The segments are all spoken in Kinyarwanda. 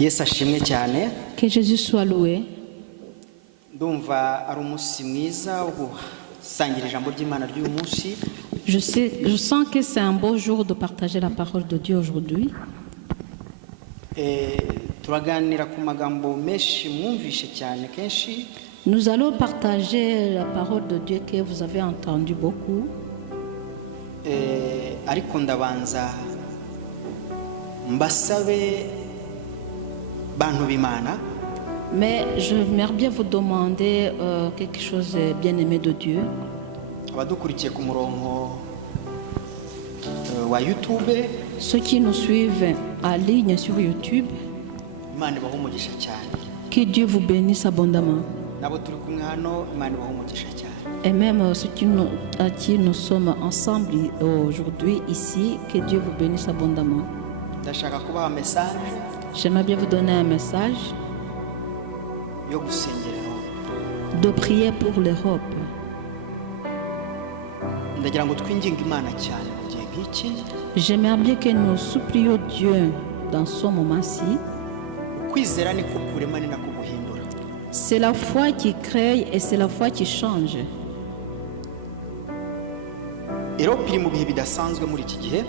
Yesu ashimwe cyane. Que Jésus soit loué. Ndumva ari umunsi mwiza wo gusangira ijambo ry'Imana ry'uyu munsi. Je sens que c'est un beau jour de partager la parole de Dieu aujourd'hui. Turaganira ku magambo menshi mwumvishe cyane kenshi. Nous allons partager la parole de Dieu que vous avez entendu beaucoup. Ariko ndabanza mbasabe bantu b'Imana. Mais j'aimerais bien vous demander quelque chose de bien-aimé de Dieu. Abadukurikiye ku murongo wa YouTube, Ceux qui nous suivent en ligne sur YouTube, Imana ibahe umugisha cyane. que Dieu vous bénisse abondamment. Nabo turi kumwe hano, Imana ibahe umugisha cyane. Et même ceux à qui nous sommes ensemble aujourd'hui ici, que Dieu vous bénisse abondamment. Ndashaka kubaha message J'aimerais bien vous donner un message yo gusengerera. de prière pour l'Europe. Ndagira ngo twinginge Imana cyane mu gihe nk'iki. J'aimerais bien que nous supplions Dieu dans ce moment-ci. Ukwizera niko kurema ni nako guhindura. C'est la foi qui crée et c'est la foi qui change. Europe iri mu bihe bidasanzwe muri iki gihe.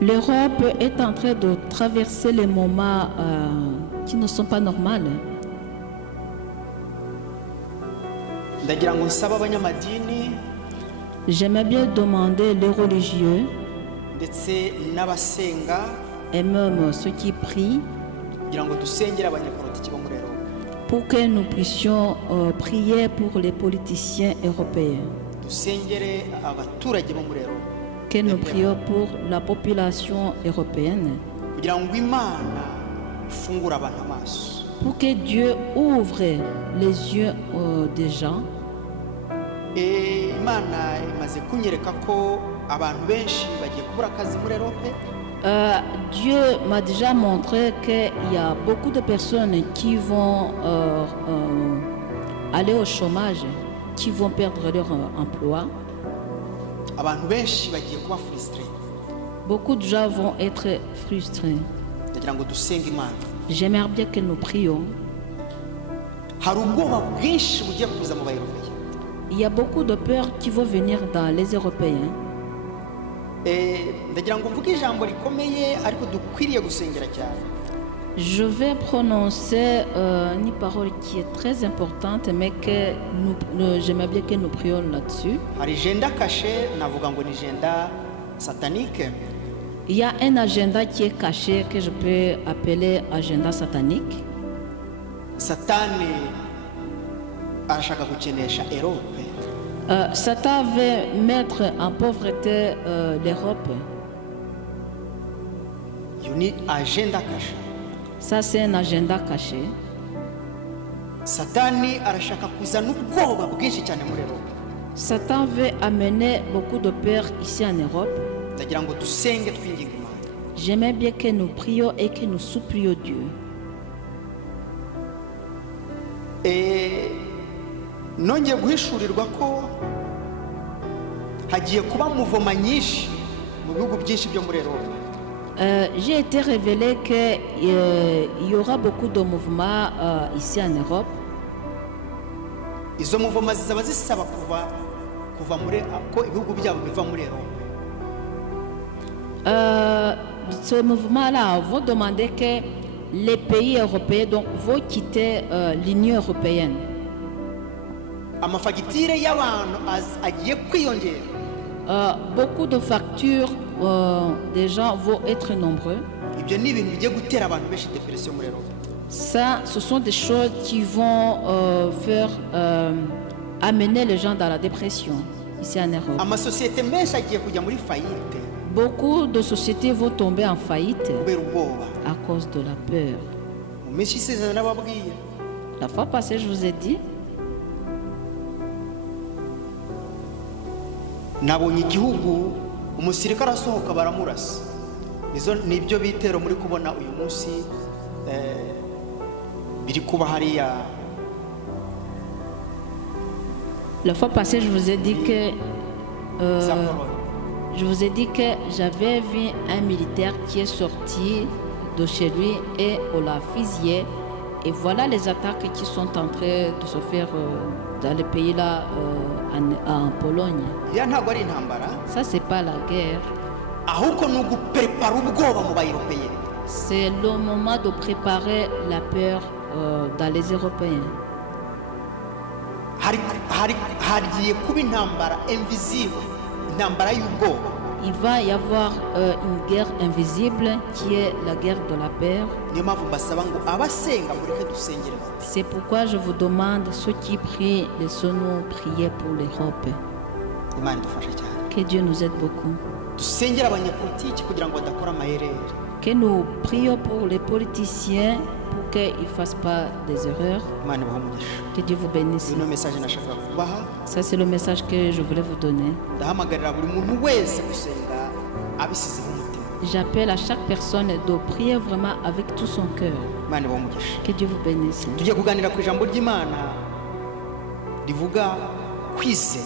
L'Europe est en train de traverser les moments qui ne sont pas normaux. Ndagira ngo nsaba abanyamadini J'aimerais bien demander les religieux ndetse n'abasenga et même ceux qui prient kugira ngo dusengere abanyapolitiki bo muri Europe. pour que nous puissions prier pour les politiciens européens, Dusengere abaturage bo muri Europe que nous prions pour la population européenne, kugira ngo Imana ifungure abantu amaso. pour que Dieu ouvre les yeux des gens. Imana imaze kunyereka ko abantu benshi bagiye kubura akazi muri Europe. Dieu m'a déjà montré qu'il y a beaucoup de personnes qui vont aller au chômage, qui vont perdre leur emploi. Abantu benshi bagiye kuba frustré. Beaucoup de gens vont être frustrés. Ndagira ngo dusenge Imana. J'aimerais bien que nous prions. Hari ubwoba bwinshi bugiye kuza mu Bayeuropeye. Il y a beaucoup de peurs qui vont venir dans les Européens. Ndagira ngo mvuge ijambo rikomeye ariko dukwiriye gusengera cyane. Je vais prononcer une parole qui est très importante, mais que j'aimerais bien que nous prions là-dessus. Hari agenda caché, navuga ngo ni agenda satanique. Il y a un agenda qui est caché que je peux appeler agenda satanique. Satani arashaka gukenesha Europe. Satan veut mettre en pauvreté l'Europe. Iyo ni agenda caché. Ça, c'est un agenda caché. Satani arashaka kuzana ubwoba bwinshi cyane muri Europe. Satan veut amener beaucoup de peur ici en Europe. Ndagira ngo dusenge twinginga Imana. J'aimerais bien que nous prions et que nous supplions Dieu. Nongeye guhishurirwa ko hagiye kuba muvoma nyinshi mu bihugu byinshi byo muri Europe. J'ai été révélé qu'il y aura beaucoup de mouvements ici en Europe. Izo muvoma zizaba zisaba kuva muri ko ibihugu byabo biva muri Europe. Ce mouvement-là vont demander que les pays européens vont quitter l'Union européenne. Amafagitire y'abantu agiye kwiyongera. Beaucoup de factures des gens vont être nombreux. Ibyo ni ibintu bigiye gutera abantu benshi depression muri Europe. Ça, ce sont des choses qui vont faire amener les gens dans la dépression ici en Europe. Amasosiyete menshi agiye kujya muri faillite. Beaucoup de sociétés vont tomber en faillite Kubera ubwoba. à cause de la peur. Mu minsi isezerano nababwiye. La fois passée, je vous ai dit, nabonye igihugu umusirikare asohoka baramurasa. Izo nibyo bitero muri kubona uyu munsi biri kuba hariya. la fois passée, je vous ai dit que Zaporozhye. je vous ai dit que j'avais vu un militaire qui est sorti de chez lui et on l'a fusillé. Et voilà les attaques qui sont en train de se faire dans les pays là en Pologne. iriya ntabwo ari intambara Ça, c'est pas la guerre. ahubwo ni uguprepara ubwoba mu bayiropeye. C'est le moment de préparer la peur dans les Européens. hagiye kuba intambara invisible, intambara y'ubwoba. Il va y avoir une guerre invisible qui est la guerre de la peur. niyo mpamvu mbasaba ngo abasenga mureke dusengere. C'est pourquoi je vous demande, ceux qui prient, laissons-nous prier pour l'Europe. Imana idufashe cyane. Que Dieu nous aide beaucoup. Dusengere abanyapolitiki kugira ngo badakora amayerere. Que nous prions pour les politiciens pour qu'ils ne fassent pas des erreurs. Imana ibahe umugisha. Que Dieu vous bénisse. Ino message nashakaga kubaha. Ça, c'est le message que je voulais vous donner. Ndahamagarira buri muntu wese gusenga abisize mu mutima. J'appelle à chaque personne de prier vraiment avec tout son cœur. Imana ibahe umugisha. Que Dieu vous bénisse. Tugiye kuganira ku ijambo ry'Imana rivuga kwizera.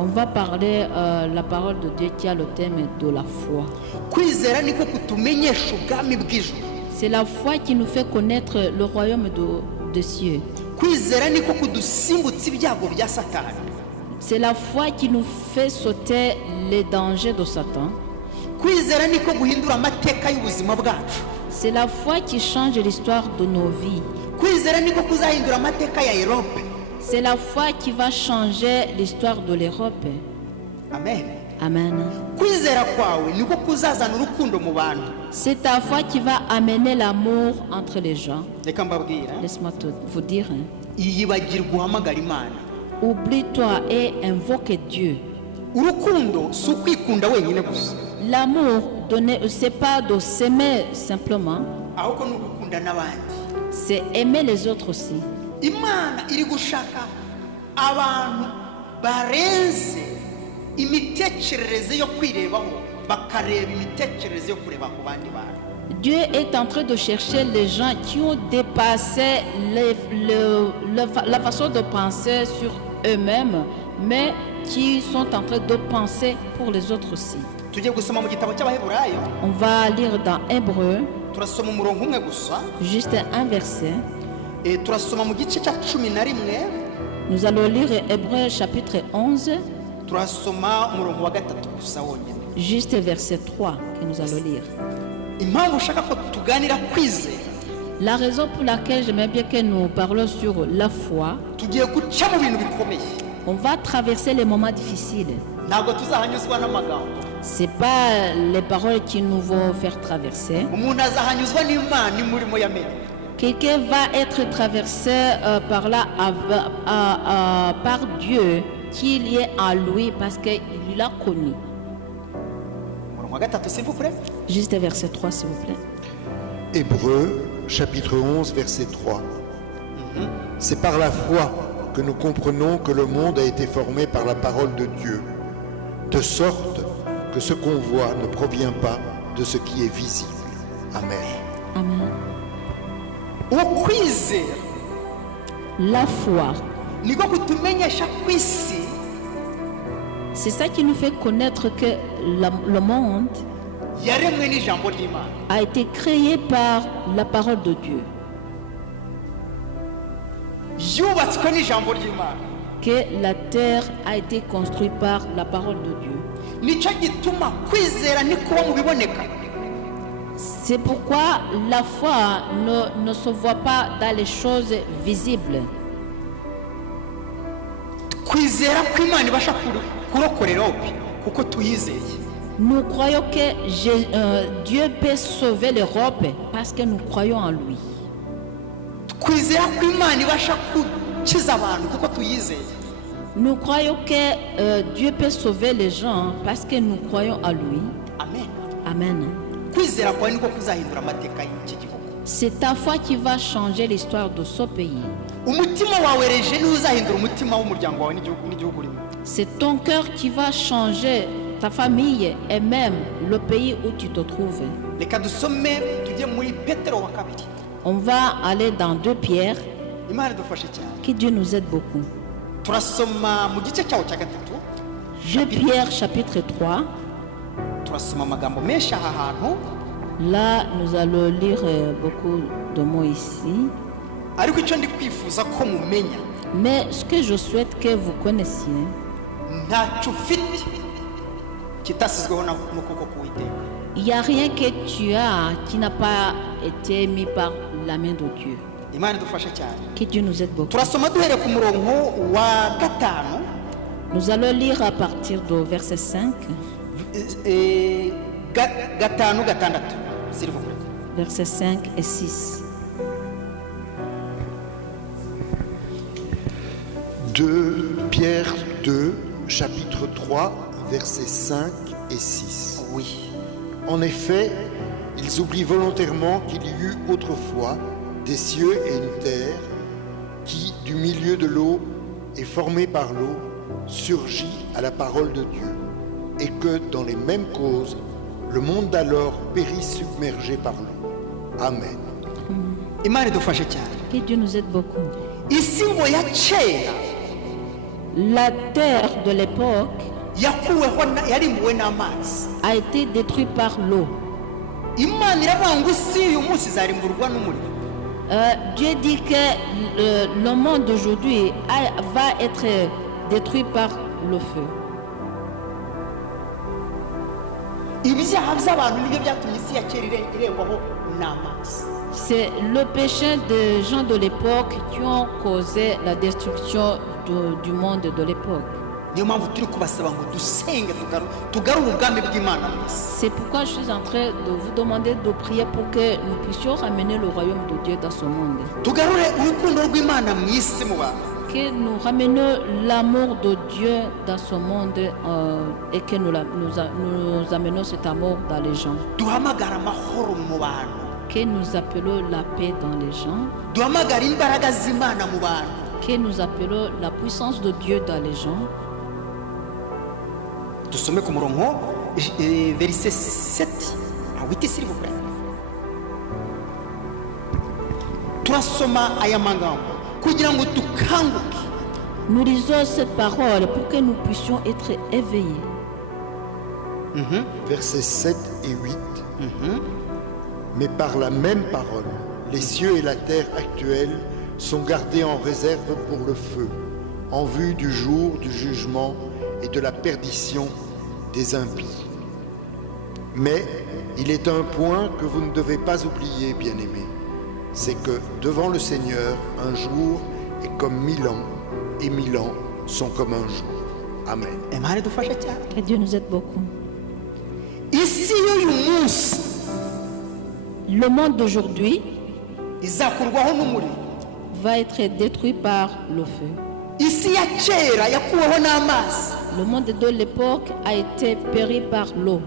On va parler la parole de Dieu qui a le thème de la foi. Kwizera niko kutumenyesha ubwami bw'ijuru. C'est la foi qui nous fait connaître le royaume des cieux. Kwizera niko kudusimbutsa ibyago bya Satani. C'est la foi qui nous fait sauter les dangers de Satan. Kwizera niko guhindura amateka y'ubuzima bwacu. C'est la foi qui change l'histoire de nos vies. Kwizera niko kuzahindura amateka ya Europe. C'est la foi qui va changer l'histoire de l'Europe. Amen. Amen. Kwizera kwawe niko kuzazana urukundo mu bantu. C'est ta foi qui va amener l'amour entre les gens. Reka mbabwira, Laisse-moi vous dire. iyibagirwa uhamagara Imana. Oublie-toi et invoque Dieu. Urukundo si ukwikunda wenyine gusa, L'amour, c'est pas de s'aimer simplement, ahubwo ni ugukunda n'abandi. c'est aimer les autres aussi. Imana iri gushaka abantu barenze imitekerereze yo kwirebaho bakareba imitekerereze yo kureba ku bandi bantu. Dieu est en train de chercher les gens qui ont dépassé la façon de penser sur eux-mêmes, mais qui sont en train de penser pour les autres aussi. Tugiye gusoma mu gitabo cy'Abaheburayo, On va lire dans Hébreu, turasoma umurongo umwe gusa, juste un verset. turasoma mu gice cya 11, Nous allons lire Hébreu chapitre 11, turasoma umurongo wa 3 gusa wonyine. juste verset 3 que nous allons lire. Impamvu ushaka ko tuganira kwizera, La raison pour laquelle j'aimerais bien que nous parlons sur la foi, tugiye guca mu bintu bikomeye. on va traverser les moments difficiles. Ntabwo tuzahanyuzwa n'amagambo, C'est pas les paroles qui nous vont faire traverser. umuntu azahanyuzwa n'Imana imurimo yamenye. Quelqu'un va être traversé par là par Dieu qui est en lui parce qu'il l'a connu. Umurongo wa 3 s'il vous plaît. Juste verset 3 s'il vous plaît. Hébreux, chapitre 11, verset 3. C'est par la foi que nous comprenons que le monde a été formé par la parole de Dieu, de sorte que ce qu'on voit ne provient pas de ce qui est visible. Amen. Amen. Ukwizera La foi, niko kutumenyesha ku isi c'est ça qui nous fait connaître que le monde yaremwe n'ijambo ry'Imana. a été créé par la parole de Dieu. Yubatswe n'ijambo ry'Imana. Que la terre a été construite par la parole de Dieu. Nicyo gituma kwizera nikuba mu biboneka. C'est pourquoi la foi ne se voit pas dans les choses visibles. Kwizera kw'Imana ibasha kurokora Europe kuko tuyizeye. Nous croyons que Dieu peut sauver l'Europe parce que nous croyons en lui. Kwizera kw'Imana ibasha gukiza abantu kuko tuyizeye. Nous croyons que Dieu peut sauver les gens parce que nous croyons en lui. Amen. Amen. Kwizera kwawe niko kuzahindura amateka y'iki gihugu. C'est ta foi qui va changer l'histoire de ce pays. Umutima wawe reje niwe uzahindura umutima w'umuryango wawe n'igihugu urimo. C'est ton cœur qui va changer ta famille et même le pays où tu te trouves. Reka dusome tujye muri Petero wa 2. On va aller dans 2 Pierre. Imana idufashe cyane. Que Dieu nous aide beaucoup. Turasoma mu gice cyawo cya 3. 2 Pierre chapitre 3. Turasoma amagambo menshi aha hantu. Là, nous allons lire beaucoup de mots ici. ariko icyo ndi kwifuza ko mumenya Mais ce que je souhaite que vous connaissiez, ntacyo ufite kitasizweho n'ukuboko k'Uwiteka. il n'y a rien que tu as qui n'a pas été mis par la main de Dieu. Imana idufashe cyane. Que Dieu nous aide beaucoup. Turasoma duhereye ku murongo wa 5. Nous allons lire à partir du verset 5, 5, 6, s'il vous plaît. versets 5 et 6. 2 Pierre 2, chapitre 3, versets 5 et 6. Oui. En effet, ils oublient volontairement qu'il y eut autrefois des cieux et une terre qui, du milieu de l'eau et formée par l'eau, surgit à la parole de Dieu, et que dans les mêmes causes, le monde d'alors périt submergé par l'eau. Amen. Imana idufashe cyane. Que Dieu nous aide beaucoup. Isi ngo ya kera La terre de l'époque yarimbuwe n'amazi. a été détruite par l'eau. Imana iravuga ngo isi uyu munsi izarimburwa n'umuriro. Dieu dit que le monde d'aujourd'hui va être détruit par le feu. Ibyaha by'abantu nibyo byatumye isi ya kera irengwaho n'amazi. C'est le péché des gens de l'époque qui ont causé la destruction du monde de l'époque. Niyo mpamvu turi kubasaba ngo dusenge tugarure ubwami bw'Imana mu isi. C'est pourquoi je suis en train de vous demander de prier pour que nous puissions ramener le royaume de Dieu dans ce monde. Tugarure urukundo rw'Imana mu isi mu bantu. Que nous ramenions l'amour de Dieu dans ce monde et que nous amenions cet amour dans les gens. Duhamagara amahoro mu bantu. Que nous appelons la paix dans les gens. Duhamagara imbaraga z'Imana mu bantu. Que nous appelons la puissance de Dieu dans les gens. Dusome ku murongo verset 7 à 8, s'il vous plaît. Turasoma aya magambo kugira ngo tukanguke. Nous lisons cette parole pour que nous puissions être éveillés. Versets 7 et 8. Mais par la même parole, les cieux et la terre actuels sont gardés en réserve pour le feu, en vue du jour du jugement et de la perdition des impies. Mais il est un point que vous ne devez pas oublier, bien-aimés, c'est que devant le Seigneur, un jour est comme 1000 ans, et 1000 ans sont comme un jour. Amen. Imana idufashe cyane. Que Dieu nous aide beaucoup. Isi y'uyu munsi Le monde d'aujourd'hui izakurwaho n'umuriro. va être détruit par le feu. Isi ya kera yakuweho n'amazi. Le monde de l'époque a été péri par l'eau.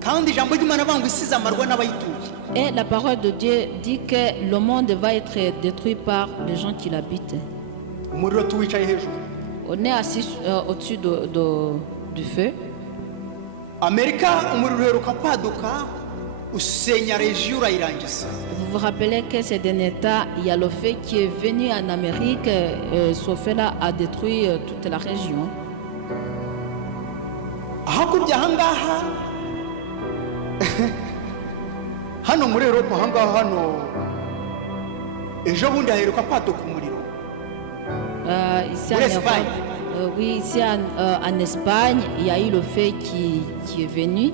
Kandi ijambo ry'Imana avuga ngo isi izamarwa n'abayituye. Et la parole de Dieu dit que le monde va être détruit par les gens qui l'habitent. Umuriro tuwicaye hejuru. On est assis au-dessus du feu. Amerika umuriro uheruka kwaduka usenya regiyo urayirangiza. Vous vous rappelez que c'est d'un état, il y a le feu qui est venu en Amérique, ce feu-là a détruit toute la région. Hakurya ahangaha hano muri Europe ahangaha hano ejo bundi haheruka kwaduka umuriro. Ici en Pour Europe, l'Espagne. oui, ici en Espagne, il y a eu le feu qui est venu.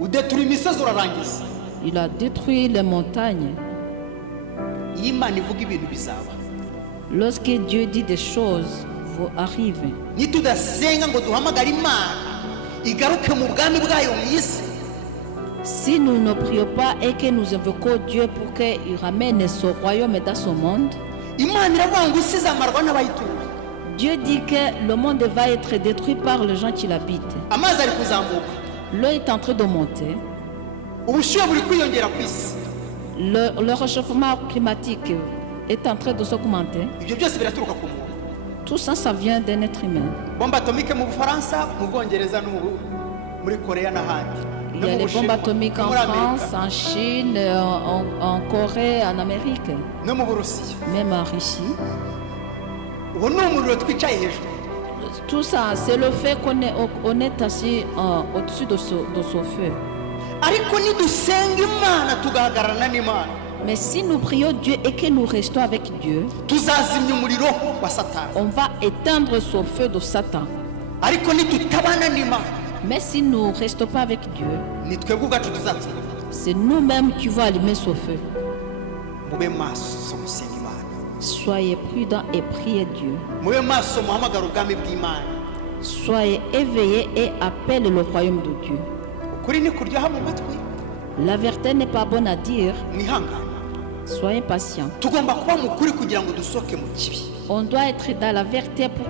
Udeturi imisozi urarangiza. Il a détruit les montagnes. Iyo Imana ivuga ibintu bizaba. Lorsque Dieu dit des choses, vont arriver. Nitudasenga ngo duhamagare Imana igaruke mu bwami bwayo mu isi. Si nous ne prions pas et que nous invoquons Dieu pour qu'il ramène ce royaume dans ce monde, Imana iravuga ngo isi izamarwa n'abayituye. Dieu dit que le monde va être détruit par les gens qui l'habitent. Amazi ari kuzamuka. L'eau est en train de monter. Ubushyuhe buri kwiyongera ku isi. Le réchauffement climatique est en train de s'augmenter. Ibyo byose biraturuka ku muntu. Tout ça, ça vient d'un être humain. Bombe atomique mu Bufaransa, mu Bwongereza no muri Korea n'ahandi. Il y a les bombes atomiques en France, en Chine, en Corée, en Amérique, no mu Burusiya. même en Russie. Uwo ni umuriro twicaye hejuru. Tout ça, c'est le fait qu'on est assis au-dessus de ce feu. ariko nidusenga imana tugahagararana n'imana Mais si nous prions Dieu et que nous restons avec Dieu, tuzazimya umuriro wa satani. on va éteindre ce feu de Satan. Ariko nitutabana n'imana Mais si nous ne restons pas avec Dieu, ni twebwe ubwacu tuzatsinda. c'est nous-mêmes qui vont allumer ce feu. Mube maso musenga imana, Soyez prudents et priez Dieu. mube maso muhamagara ubwami bw'imana. Soyez éveillés et appelez le royaume de Dieu. Ukuri ni kuryoha mu matwi, La vérité n'est pas bonne à dire. mwihangane. Soyez patients. Tugomba kuba mu kuri kugira ngo dusohoke mu kibi. On doit être dans la vérité pour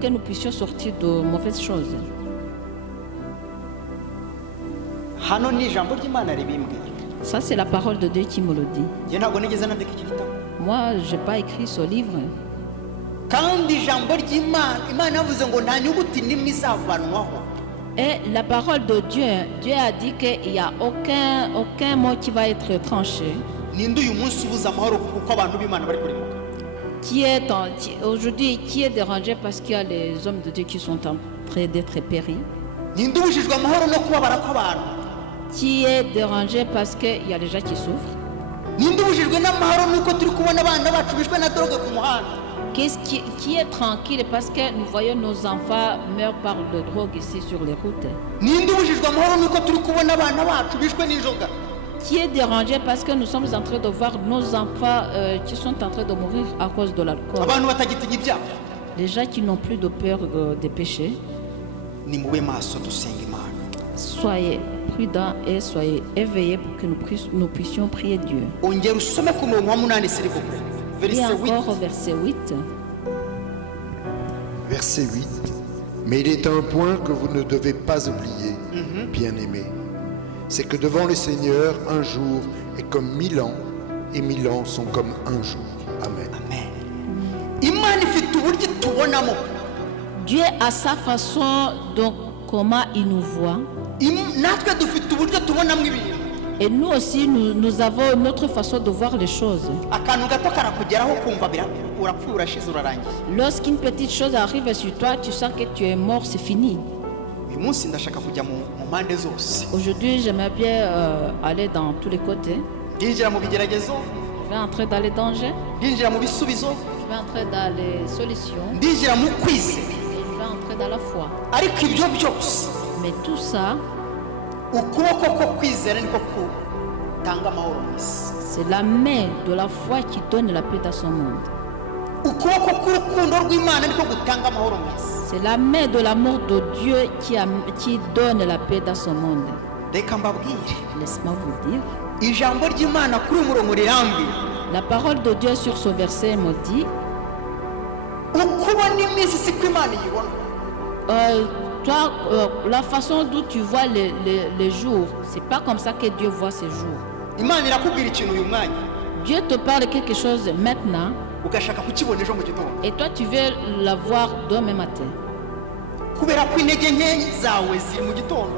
que nous puissions sortir de mauvaises choses. Hano ni ijambo ry'imana ribimbwira. Ça, c'est la parole de Dieu qui me le dit. Njye ntabwo nigeze nandika iki gitabo. Moi, je n'ai pas écrit ce livre. Kandi ijambo ry'imana, imana yavuze ngo nta nyuguti n'imwe izavanwaho. Et la parole de Dieu, Dieu a dit qu'il n'y a aucun mot qui va être tranché. Ninde uyu munsi ubuza amahoro kuko abantu b'imana bari kurimuka? Aujourd'hui, qui est dérangé parce qu'il y a les hommes de Dieu qui sont en train d'être péris? Ninde ubujijwe amahoro no kubabara kw'abantu? Qui est dérangé parce qu'il y a des gens qui souffrent? Ninde ubujijwe n'amahoro nuko turi kubona abana bacu bishwe na drogue ku muhanda? Qui est tranquille parce que nous voyons nos enfants meurent par de drogue ici sur les routes? Ninde ubujijwe amahoro nuko turi kubona abana bacu bishwe n'inzoga? Qui est dérangé parce que nous sommes en train de voir nos enfants qui sont en train de mourir à cause de l'alcool? Abantu batagitinya ibyaha. Les gens qui n'ont plus de peur des péchés. Ni mube maso dusenga imana. Soyez prudents et soyez éveillés pour que nous puissions prier Dieu. Ongera usome ku murongo wa 8 s'il vous plaît. Et Verset 8. encore au verset 8. Verset 8. Mais il est un point que vous ne devez pas oublier, bien-aimés. C'est que devant le Seigneur, un jour est comme 1000 ans, et 1000 ans sont comme un jour. Amen. Amen. Imana ifite uburyo tubonamo. Dieu a sa façon donc comment il nous voit. Natwe dufite uburyo tubonamo ibintu. Et nous aussi, nous avons notre façon de voir les choses. Akantu gato karakugeraho kumva urapfuye urashize urarangiye. Lorsqu'une petite chose arrive sur toi, tu sens que tu es mort, c'est fini. Uyu munsi ndashaka kujya mu mpande zose. Aujourd'hui, j'aimerais bien aller dans tous les côtés. Ndinjira mu bigeragezo, Je vais entrer dans les dangers, ndinjira mu bisubizo, je vais entrer dans les solutions, ndinjira mu kwizera. et je vais entrer dans la foi. Ariko ibyo byose Mais tout ça, ukuboko ko kwizera niko kutanga amahoro mu isi. c'est la main de la foi qui donne la paix dans son monde. Ukuboko k'urukundo rw'Imana niko gutanga amahoro mu isi. C'est la main de l'amour de Dieu qui donne la paix dans son monde. Reka mbabwire, Laisse-moi vous dire. ijambo ry'Imana kuri uyu murongo rirambwira. La parole de Dieu sur ce verset me dit, Uko ubona iminsi siko Imana iyibona. toi, la façon dont tu vois les jours, c'est pas comme ça que Dieu voit ses jours. Imana irakubwira ikintu uyu mwanya, Dieu te parle quelque chose maintenant ugashaka kukibona ejo mu gitondo. et toi tu veux la voir demain matin. Kubera ko intege nke zawe ziri mu gitondo.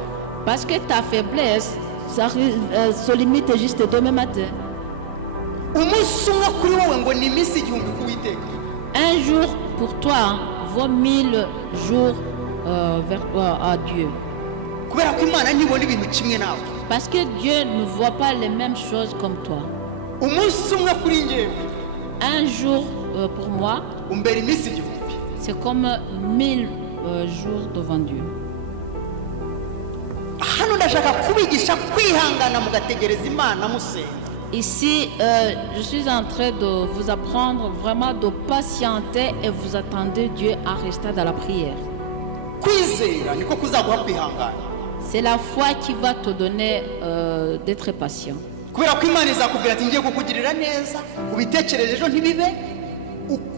Parce que ta faiblesse, ça se limite juste demain matin. Umunsi umwe kuri wowe ngo ni iminsi igihumbi ku Uwiteka. Un jour pour toi vaut 1000 jours à Dieu. Kubera ko Imana ntibona ibintu kimwe nawe. Parce que Dieu ne voit pas les mêmes choses comme toi. Umunsi umwe kuri njyewe Un jour pour moi, umbera iminsi igihumbi. c'est comme 1000 jours devant Dieu. Hano ndashaka kubigisha kwihangana mugategereza Imana musenga. Ici, je suis en train de vous apprendre vraiment de patienter et vous attendez Dieu à rester dans la prière. Kwizera niko kuzaguha kwihangana. C'est la foi qui va te donner d'être patient. Kubera ko Imana izakubwira ati ngiye kukugirira neza, ubitekereje ejo ntibibe,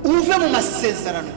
uve mu masezerano.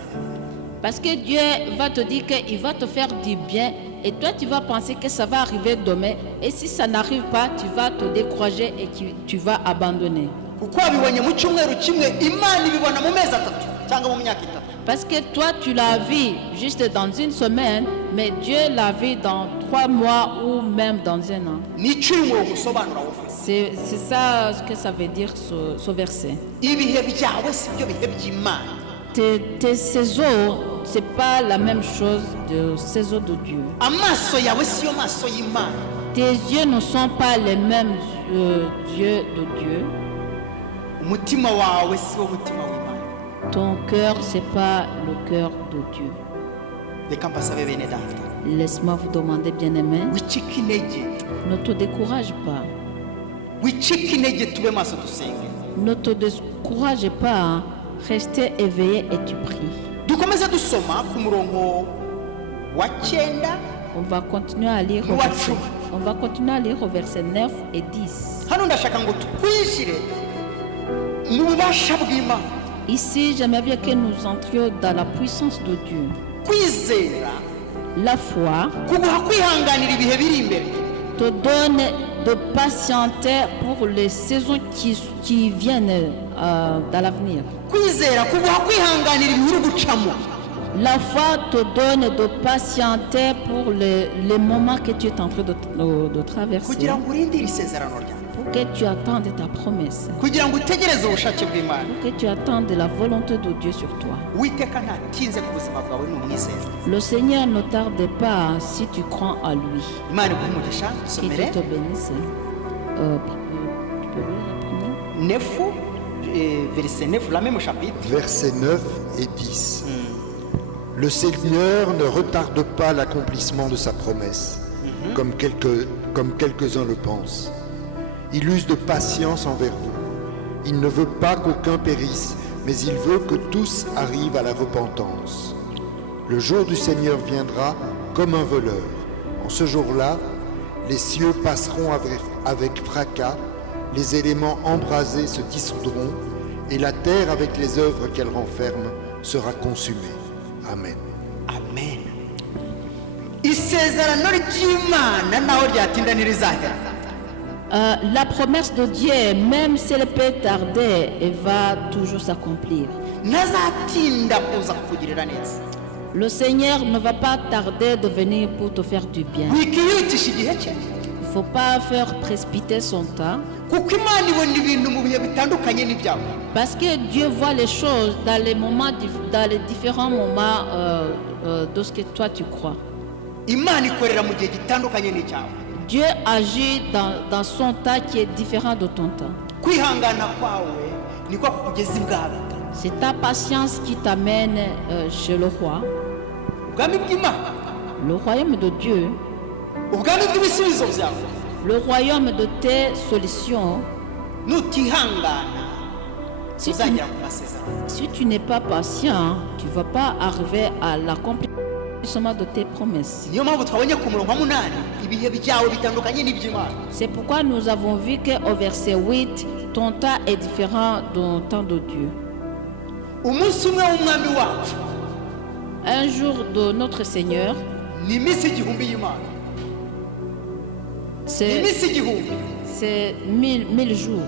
Parce que Dieu va te dire qu'il va te faire du bien et toi tu vas penser que ça va arriver demain et si ça n'arrive pas, tu vas te décourager et tu vas abandonner. Kuko wabibonye mu cyumweru kimwe, Imana ibibona mu mezi atatu cyangwa mu myaka itatu. Parce que toi tu l'as vu juste dans une semaine, mais Dieu l'a vu dans 3 mois ou même dans 1 an. Nicyo uyu murongo usobanura wowe. C'est ça ce que ça veut dire ce verset. Ibihe byawe si byo bihe by'Imana. Tes saisons, c'est pas la même chose de saison de Dieu. Amaso yawe siyo maso y'Imana. Tes yeux ne sont pas les mêmes yeux de Dieu. umutima wawe si wo mutima w'Imana. Ton cœur, c'est pas le cœur de Dieu. Reka mbasabe bene data, Laisse-moi vous demander, bien-aimé, wicika intege, ne te décourage pas. wicika intege, tube maso dusenge. Ne te décourage pas. Hein. Restez éveillé et tu pries. Dukomeze dusoma ku murongo wa 9. On va continuer à lire au verset, on va continuer à lire au verset 9 et 10. Hano ndashaka ngo twinjire mu bubasha bw'Imana. Ici, j'aimerais bien que nous entrions dans la puissance de Dieu. Kwizera La foi kuguha kwihanganira ibihe biri imbere. te donne de patienter pour les saisons qui viennent dans l'avenir. Kwizera kuguha kwihanganira ibihe uri gucamo. La foi te donne de patienter pour les moments que tu es en train de traverser, kugira ngo urindire isezerano ryawe, pour que tu attendes ta promesse, kugira ngo utegereze ubushake bw'Imana. pour que tu attendes la volonté de Dieu sur toi. Uwiteka ntatinze ku buzima bwawe, ni umwizera. Le Seigneur ne tarde pas si tu crois en lui. Imana iguhe umugisha. Que Dieu Somere te bénisse. Tu peux lire après? verset 9, la même chapitre. Versets 9 et 10. Le Seigneur ne retarde pas l'accomplissement de sa promesse, comme quelques-uns le pensent. Il use de patience envers vous. Il ne veut pas qu'aucun périsse, mais il veut que tous arrivent à la repentance. Le jour du Seigneur viendra comme un voleur. En ce jour-là, les cieux passeront avec fracas, les éléments embrasés se dissoudront, et la terre avec les œuvres qu'elle renferme sera consumée. Amen. Amen. Isezerano ry'Imana naho ryatinda ntirizahera. La promesse de Dieu, même si elle peut tarder, elle va toujours s'accomplir. Ntazatinda kuza kukugirira neza. Le Seigneur ne va pas tarder de venir pour te faire du bien. Wikihutisha igihe cye, Il ne faut pas faire précipiter son temps, kuko Imana ibona ibintu mu bihe bitandukanye n'ibyawe. parce que Dieu voit les choses dans les moments, dans les différents moments de ce que toi tu crois. Imana ikorera mu gihe gitandukanye n'icyawe. Dieu agit dans son temps qui est différent de ton temps. Kwihangana kwawe niko kukugeza ibwami. C'est ta patience qui t'amène chez le roi. Ubwami bw'Imana, Le royaume de Dieu, ubwami bw'ibisubizo byawe. le royaume de tes solutions. Nutihangana Si tu, uzagera ku masezerano. si tu n'es pas patient, tu ne vas pas arriver à l'accomplissement de tes promesses. Niyo mpamvu twabonye ku murongo wa 8 ibihe byawe bitandukanye n'iby'Imana. C'est pourquoi nous avons vu qu'au verset 8, ton temps est différent du temps de Dieu. Umunsi umwe w'umwami wacu Un jour de notre Seigneur, ni iminsi igihumbi y'Imana. Ni c'est iminsi igihumbi. 1000 jours.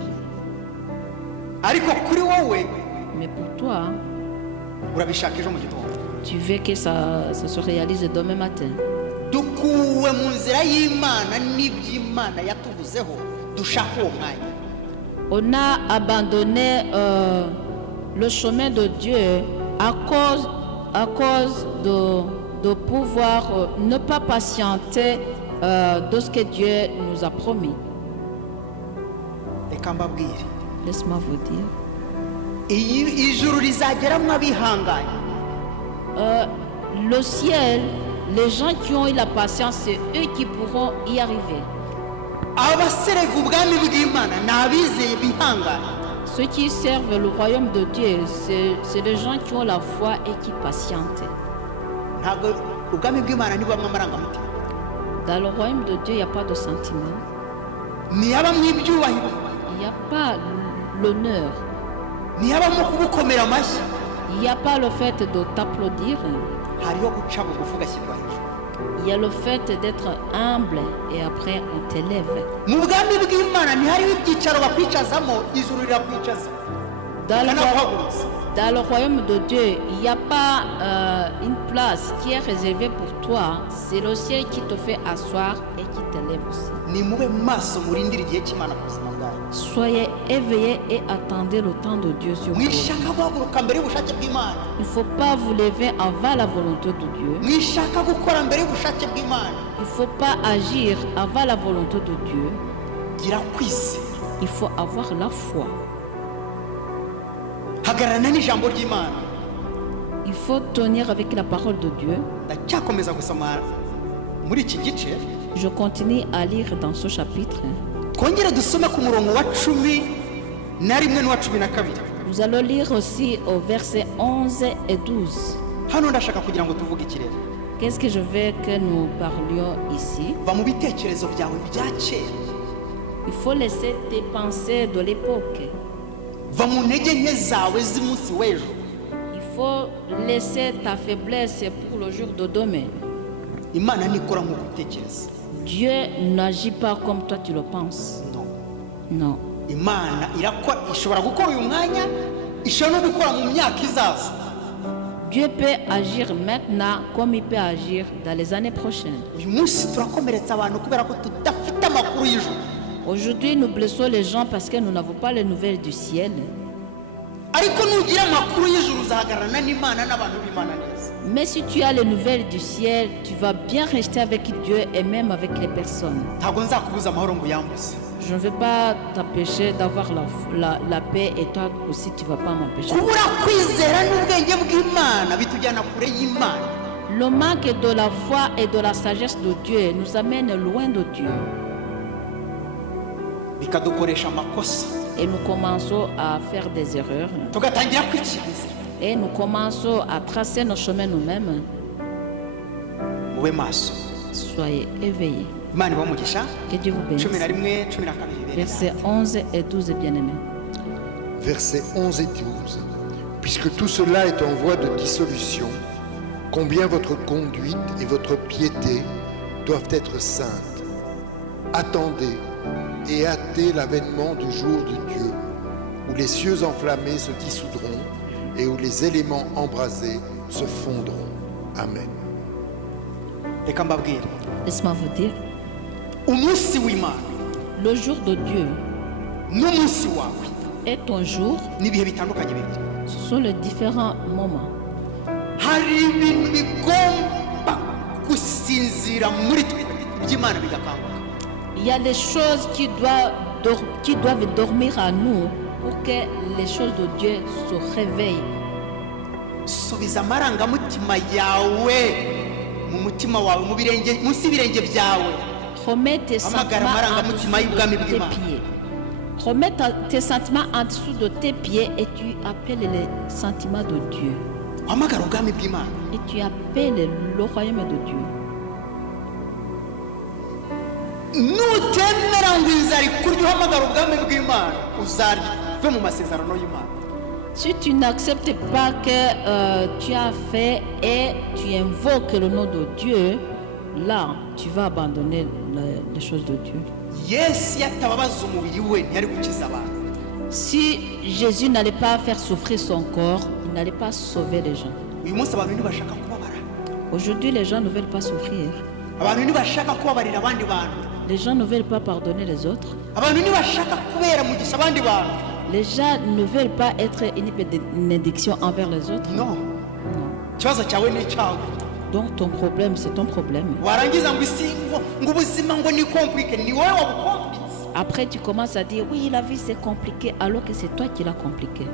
Ariko kuri wowe Mais pour toi, urabishaka ejo mu gitondo. tu veux que ça se réalise demain matin. Dukuwe mu nzira y'Imana n'iby'Imana yatuvuzeho, dushaka uwo mwanya. On a abandonné le chemin de Dieu à cause de pouvoir ne pas patienter de ce que Dieu nous a promis. Reka mbabwire, Laisse-moi vous dire. ijuru rizageramo abihanganye. Le ciel, les gens qui ont eu la patience, c'est eux qui pourront y arriver. Abasereka ubwami bw'Imana ni abizeye bihanganye. Ceux qui servent le royaume de Dieu, c'est les gens qui ont la foi et qui patientent. Ntabwo ubwami bw'Imana ntibubamo amarangamutima. Dans le royaume de Dieu, il n'y a pas de sentiment. Ntiyabamo ibyubahiro, Il n'y a pas l'honneur. ntiyabamo kubukomera amashyi. Il n'y a pas le fait de t'applaudir. Hariho guca bugufi ugashyirwa hejuru. Il y a le fait d'être humble et après on t'élève. Mu bwami bw'Imana ntihariho ibyicaro bakwicazamo, ijuru rirakwicaza. Dans le, Ukanaguhagurutsa. dans le royaume de Dieu, il n'y a pas une place qui est réservée pour toi. C'est le ciel qui te fait asseoir et qui t'élève aussi. nimube maso murindire igihe cy'Imana ku buzima bwanyu. Soyez éveillés et attendez le temps de Dieu sur vous. Mwishaka guhaguruka mbere y'ubushake bw'Imana. Il ne faut pas vous lever avant la volonté de Dieu. Mwishaka gukora mbere y'ubushake bw'Imana. Il ne faut pas agir avant la volonté de Dieu. Gira kwizera. Il faut avoir la foi. Hagararana n'ijambo ry'Imana. Il faut tenir avec la parole de Dieu. Ndacyakomeza gusoma muri iki gice. Je continue à lire dans ce chapitre. Twongere dusome ku murongo wa 11 n'uwa 12. Nous allons lire aussi au verset 11 et 12. Hano ndashaka kugira ngo tuvuge ikirere. Qu'est-ce que je veux que nous parlions ici? Va mu bitekerezo byawe bya kera. Il faut laisser tes pensées de l'époque. Va mu ntege nke zawe z'umunsi w'ejo. Il faut laisser ta faiblesse pour le jour de demain. Imana nikora nk'uko utekereza. Dieu n'agit pas comme toi tu le penses. Non. Imana irakora, ishobora gukora uyu mwanya, ishobora no gukora mu myaka izaza. Dieu peut agir maintenant comme il peut agir dans les années prochaines. Uyu munsi turakomeretsa abantu kubera ko tudafite amakuru y'ijuru. Aujourd'hui, nous blessons les gens parce que nous n'avons pas les nouvelles du ciel. Ariko nugira amakuru y'ijuru uzahagararana n'Imana n'abantu b'Imana neza. Mais si tu as les nouvelles du ciel, tu vas bien rester avec Dieu et même avec les personnes. Ntabwo nzakubuza amahoro ngo uyambuze. Je ne vais pas t'empêcher d'avoir la paix et toi aussi tu ne vas pas m'empêcher. Kubura kwizera n'ubwenge bw'Imana bitujyana kure y'Imana. Le manque de la foi et de la sagesse de Dieu nous amène loin de Dieu. Bikadukoresha amakosa. Et nous commençons à faire des erreurs. Tugatangira kwicira inzira. Et nous commençons à tracer nos chemins nous-mêmes. Mube maso. Soyez éveillés. Imana ibamugisha. Que Dieu vous bénisse. 11, 12. Versets 11 et 12, bien-aimés. Versets 11 et 12. Puisque tout cela est en voie de dissolution, combien votre conduite et votre piété doivent être saintes. Attendez et hâtez l'avènement du jour de Dieu, où les cieux enflammés se dissoudront et où les éléments embrasés se fondront. Amen. Reka mbabwire. Laisse-moi vous dire, Umunsi w'Imana le jour de Dieu n'umunsi wawe est ton jour. n'ibihe bitandukanye bibiri. Ce sont les différents moments. Hari ibintu bigomba gusinzira muri twe by'Imana bigakanguka. Il y a des choses qui doivent dormir à nous pour que les choses de Dieu se réveillent. Subiza amarangamutima yawe mu mutima wawe mu birenge munsi y'ibirenge byawe. Remets tes sentiments en dessous de tes pieds. Remets tes sentiments en dessous de tes pieds et tu appelles les sentiments de Dieu. Hamagara ubwami bw'Imana. Et tu appelles le royaume de Dieu. Nutemera ngo inzara ikurya uhamagara ubwami bw'Imana uzarve mu masezerano y'Imana. Si tu n'acceptes pas que tu as fait et tu invoques le nom de Dieu, là, tu vas abandonner les choses de Dieu. Yesu yatababaza umubiri we ntiyari gukiza abantu. Si Jésus n'allait pas faire souffrir son corps, il n'allait pas sauver les gens. Uyu munsi abantu ntibashaka kubabara. Aujourd'hui, les gens ne veulent pas souffrir. Abantu ntibashaka kubabarira abandi bantu. Les gens ne veulent pas pardonner les autres. Abantu ntibashaka kubera mugisha abandi bantu. Les gens ne veulent pas être une bénédiction envers les autres. No. Non. Ikibazo cyawe ni icyawe. Donc ton problème, c'est ton problème. Warangiza ngo isi ngo ubuzima ngo ni compliqué ni wowe wabukomplitse. Après, tu commences à dire, oui, la vie c'est compliqué, alors que c'est toi qui l'as compliqué.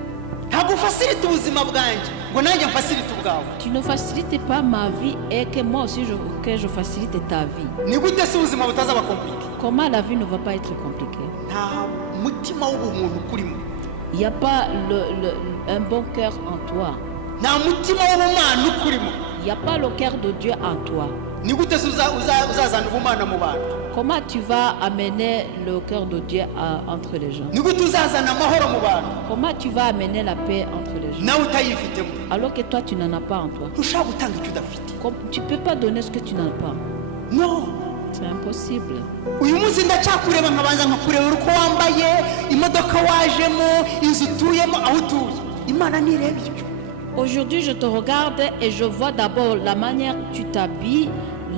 Ntabwo ufasirita ubuzima bwanjye ngo nanjye mfasirite ubwawe. Tu ne facilites pas ma vie et que moi aussi je facilite ta vie. Ni gute se ubuzima butazaba compliqué? Comment la vie ne va pas être compliquée? Nta mutima w'ubumuntu kurimo. Il n'y a pas un bon cœur en toi. Nta mutima w'ubumana ukurimo. Il n'y a pas le cœur de Dieu en toi. Ni gute se uzazana ubumana mu bantu? Comment tu vas amener le cœur de Dieu entre les gens? Ni gute uzazana amahoro mu bantu? Comment tu vas amener la paix entre les gens? Nawe utayifitemo. Alors que toi, tu n'en as pas en toi. Ntushaka gutanga icyo udafite. Tu ne peux pas donner ce que tu n'as pas. No. C'est impossible. Uyu munsi ndacyakureba nkabanza nkakureba uko wambaye, imodoka wajemo, inzu utuyemo, aho utuye. Imana ntireba ibyo. Aujourd'hui, je te regarde et je vois d'abord la manière que tu t'habilles,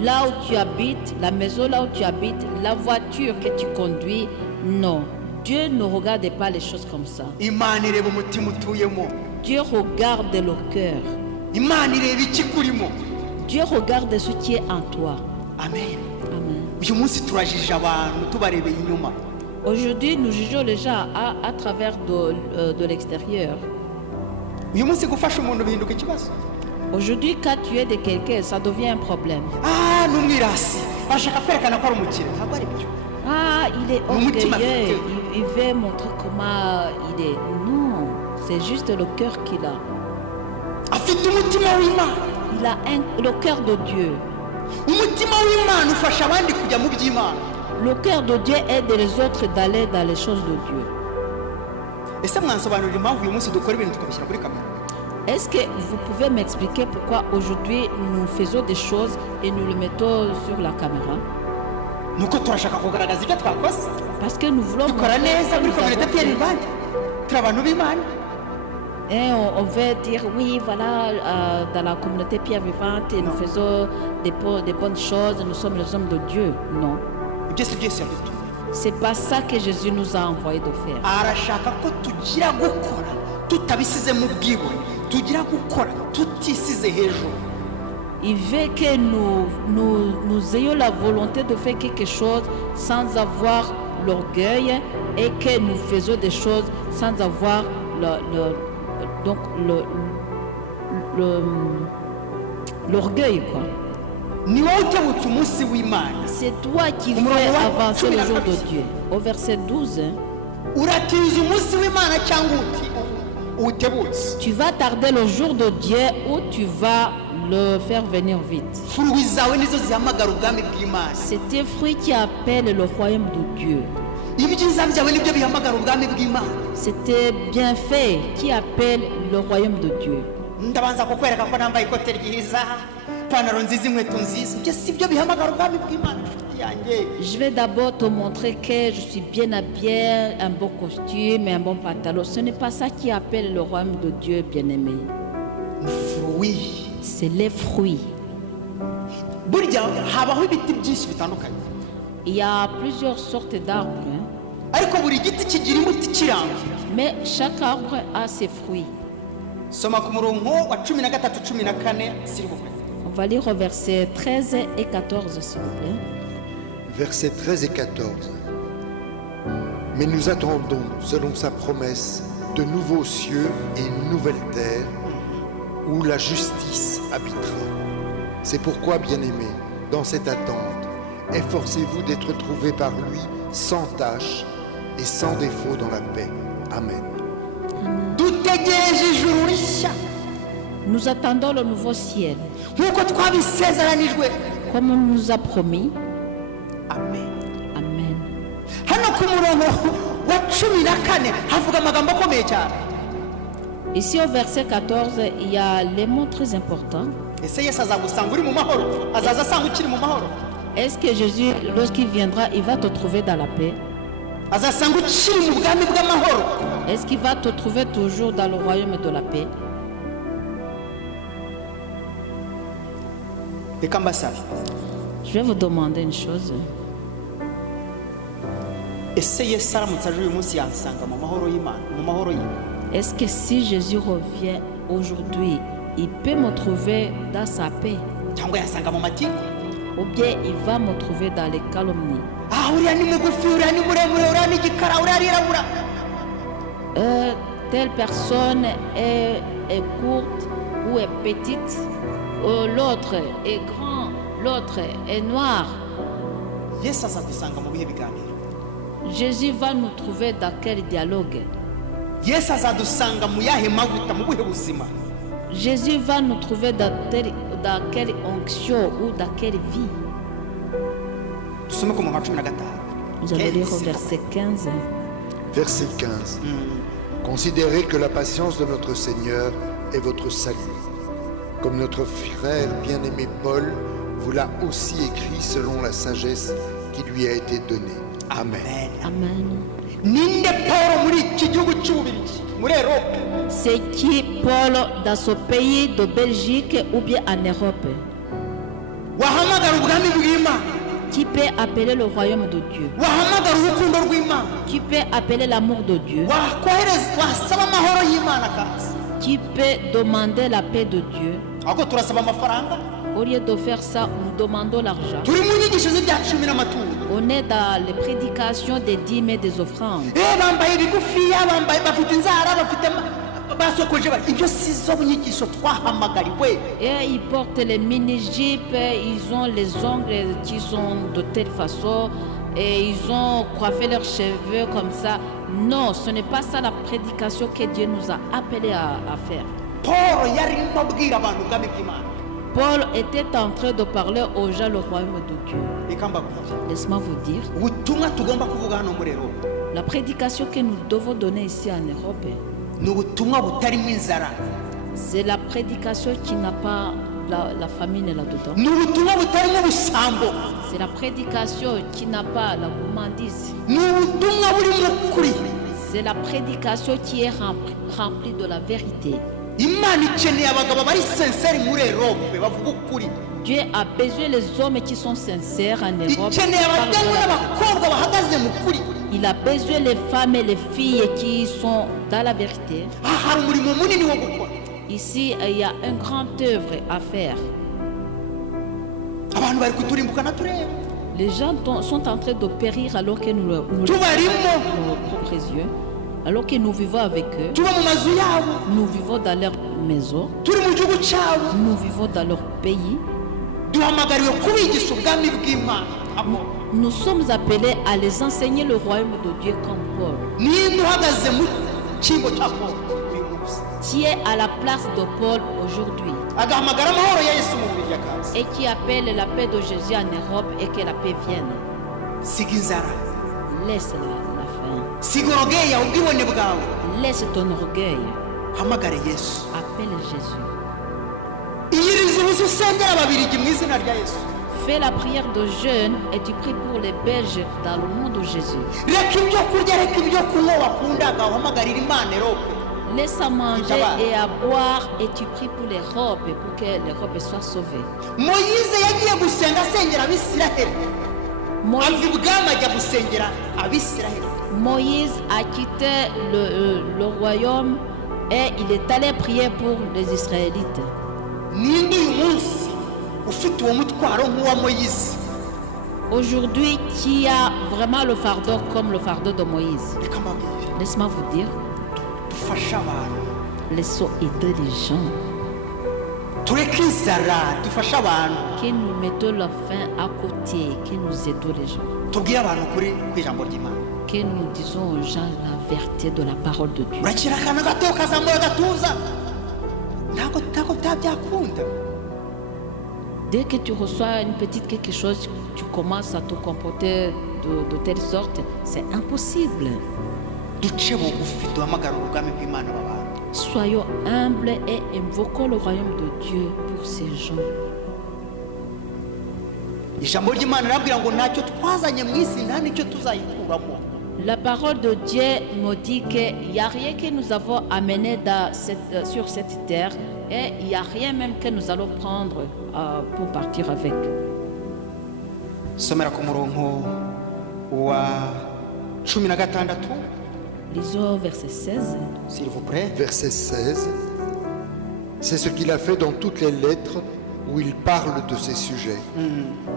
là où tu habites, la maison là où tu habites, la voiture que tu conduis. Non, Dieu ne regarde pas les choses comme ça. Imana ireba umutima utuyemo. Dieu regarde le cœur. Imana ireba ikikurimo. Dieu regarde ce qui est en toi. Amen. Amen. Uyu munsi turajije abantu tubarebeye inyuma. Aujourd'hui, nous jugeons les gens à travers de l'extérieur. Uyu munsi gufasha umuntu bihinduka ikibazo. Aujourd'hui, quand tu es de quelqu'un, ça devient un problème. Ah, n'umwirasi bashaka kwerekana ko ari umukire. Ntabwo ari byo. Ah, il est orgueilleux, il veut montrer comment il est. Non, c'est juste le cœur qu'il a. Afite umutima w'Imana. Il a le cœur de Dieu. Umutima w'Imana ufasha abandi kujya mu by'Imana. Le cœur de Dieu aide les autres d'aller dans les choses de Dieu. Ese mwansobanurira impamvu uyu munsi dukora ibintu tukabishyira kuri kamera? Est-ce que vous pouvez m'expliquer pourquoi aujourd'hui nous faisons des choses et nous le mettons sur la caméra? Nuko turashaka kugaragaza ibyo twakoze. Parce que nous voulons Dukora neza muri communauté Pierre Vivante. Turi abantu b'Imana. Et on veut dire oui, voilà, dans la communauté Pierre Vivante, nous faisons des bonnes choses, nous sommes les hommes de Dieu. Non. Ibyo si byose yadutumye. C'est pas ça que Jésus nous a envoyé de faire. Arashaka ko tugira gukora tutabisize mu bwibone, tugira gukora tutisize hejuru. Il veut que nous ayons la volonté de faire quelque chose sans avoir l'orgueil et que nous faisons des choses sans avoir l'orgueil, quoi. Ni wowe utebutse umunsi w'Imana. C'est toi qui fais avancer le jour de Dieu. Au verset 12, Uratiza umunsi w'Imana cyangwa utebutse. tu vas tarder le jour de Dieu ou tu vas le faire venir vite. Furuwi zawe nizo zihamagara ubwami bw'Imana. C'est tes fruits qui appellent le royaume de Dieu. Ibyiza byawe nibyo bihamagara ubwami bw'Imana. C'est tes bienfaits qui appellent le royaume de Dieu. Ndabanza kukwereka ko nambaye ikote ryiza, ipantaro nziza, inkweto nziza. Ibyo si byo bihamagara ubwami bw'Imana yanjye. Je vais d'abord te montrer que je suis bien habillé, un beau costume et un bon pantalon. Ce n'est pas ça qui appelle le royaume de Dieu, bien-aimé. Furuwi. C'est les fruits. Burya habaho ibiti byinshi bitandukanye. Il y a plusieurs sortes d'arbres, hein. Ariko buri giti kigira imbuto ikiranga. Mais chaque arbre a ses fruits. Soma ku murongo wa 13-14 s'il vous plaît. On va lire au verset 13 et 14, s'il vous plaît. Versets 13 et 14. Mais nous attendons, selon sa promesse, de nouveaux cieux et une nouvelle terre où la justice habitera. C'est pourquoi, bien-aimés, dans cette attente, efforcez-vous d'être trouvés par lui sans tache et sans défaut dans la paix. Amen. Dutegereje ijuru rishya Nous attendons le nouveau ciel, nk'uko twabisezeranijwe. comme on nous a promis. Amen. Amen. Hano ku murongo wa 14 havuga amagambo akomeye cyane. Ici au verset 14, il y a les mots très importants. Ese Yesu azagusanga uri mu mahoro? Azaza asanga ukiri mu mahoro? Est-ce que Jésus, lorsqu'il viendra, il va te trouver dans la paix? Azasanga ukiri mu bwami bw'amahoro? Est-ce qu'il va te trouver toujours dans le royaume de la paix? Reka mbasabe. Je vais vous demander une chose. Ese Yesu aramutse aje uyu munsi yansanga mu mahoro y'Imana, mu mahoro ye? Est-ce que si Jésus revient aujourd'hui, il peut me trouver dans sa paix? Cyangwa yansanga mu matiku? Ou bien il va me trouver dans les calomnies? Ah, uriya ni mugufi, uriya ni muremure, uriya ni igikara, uriya arirabura. Telle personne est courte ou est petite, l'autre est grand, l'autre est noir. Yesu azadusanga mu bihe biganiro. Jésus va nous trouver dans quel dialogue? Yesu azadusanga mu yahe mavuta, mu buhe buzima? Jésus va nous trouver dans quelle onction ou dans quelle vie? Dusome ku murongo wa 15. Nous allons lire au verset 15. Verset 15. Considérez que la patience de notre Seigneur est votre salut. Comme notre frère bien-aimé Paul vous l'a aussi écrit selon la sagesse qui lui a été donnée. Amen. Amen. ninde paul muri iki gihugu cy'ububirigi muri Europe? C'est qui Paul dans ce pays de Belgique ou bien en Europe wahamagara ubwami bw'Imana, qui peut appeler le royaume de Dieu, wahamagara urukundo rw'Imana, qui peut appeler l'amour de Dieu, wasaba amahoro y'Imana akaza. qui peut demander la paix de Dieu. ahubwo turasaba amafaranga, Au lieu de faire ça, nous demandons l'argent. turi mu nyigisho z'ibya cumi n'amaturo. On est dans les prédications des dîmes et des offrandes. Bambaye bigufiya, bambaye bafite inzara, bafite basokoje bari, ibyo si zo nyigisho twahamagariwe. Et ils portent les mini-jupes, ils ont les ongles qui sont de telle façon et ils ont coiffé leurs cheveux comme ça. Non, ce n'est pas ça la prédication que Dieu nous a appelés à faire. Paul yarimo abwira abantu ubwami bw'Imana. Paul était en train de parler aux gens le royaume de Dieu. Reka mbabwire, Laisse-moi vous dire, ubutumwa tugomba kuvuga hano muri Europe la prédication que nous devons donner ici en Europe, ni ubutumwa butarimo inzara, c'est la prédication qui n'a pas la famine là-dedans. ni ubutumwa butarimo ubusambo, C'est la prédication qui n'a pas la gourmandise. ni ubutumwa burimo ukuri. C'est la prédication qui est remplie de la vérité. Imana ikeneye abagabo bari sincere muri Europe bavuga ukuri. Dieu a besoin des hommes qui sont sincères en Europe. Ikeneye abadamu n'abakobwa bahagaze mu kuri. Il a besoin des femmes et les filles qui sont dans la vérité. Aha hari umurimo munini wo gukora. Ici, il y a une grande œuvre à faire. Abantu bari kuturimbuka na tureba. Les gens sont en train de périr alors que nous Tubarimo, nos propres yeux, alors que nous vivons avec eux. tuba mu mazu yabo, Nous vivons dans leur maison, turi mu gihugu cyabo. nous vivons dans leur pays. Duhamagariwe kubigisha ubwami bw'Imana. Amo. Nous sommes appelés à les enseigner le royaume de Dieu comme Paul, Ninde uhagaze mu cyimbo cya Paul uyu munsi, qui est à la place de Paul aujourd'hui agahamagara amahoro ya Yesu mu buryo akaza. et qui appelle la paix de Jésus en Europe et que la paix vienne. Siga inzara, Laisse la faim, siga urogeya ubwibone bwawe, laisse ton orgueil, hamagare Yesu. appelle Jésus. Iyiriza ubusa usengera ababirigi mu izina rya Yesu. Fais la prière de jeûne et tu pries pour les Belges dans le nom de Jésus. Reka ibyo kurya, reka ibyo kunywa wakundaga, uhamagarira Imana Europe. Laisse à manger et à boire et tu pries pour l'Europe pour que l'Europe soit sauvée. Moyize yagiye gusenga asengera Abisiraheli, Moïse, ava ibwami ajya gusengera Abisiraheli. Moïse a quitté le royaume et il est allé prier pour les Israélites. Ninde uyu munsi ufite uwo mutwaro nk'uwa Moyize? Aujourd'hui, qui a vraiment le fardeau comme le fardeau de Moïse? Reka mbabwire, Laisse-moi vous dire, dufashe abantu, laissons aider les gens, tureke inzara, dufashe abantu, que nous mettons la faim à côté, que nous aidons les gens, tubwire abantu ukuri kw'ijambo ry'Imana. que nous disons aux gens la vérité de la parole de Dieu. Urakira akantu gato kazamura agatuza, ntabwo byakunda. Dès que tu reçois une petite quelque chose, tu commences à te comporter de telle sorte, c'est impossible. Duce bugufi duhamagara ubwami bw'Imana aba bantu. Soyons humbles et invoquons le royaume de Dieu pour ces gens. Ijambo ry'Imana rirabwira ngo ntacyo twazanye mu isi nta n'icyo tuzayikuramo. La parole de Dieu nous dit qu'il n'y a rien que nous avons amené sur cette terre et il n'y a rien même que nous allons prendre pour partir avec. Somera ku murongo wa 16, Lisons verset 16. s'il vous plaît. Verset 16. C'est ce qu'il a fait dans toutes les lettres où il parle de ces sujets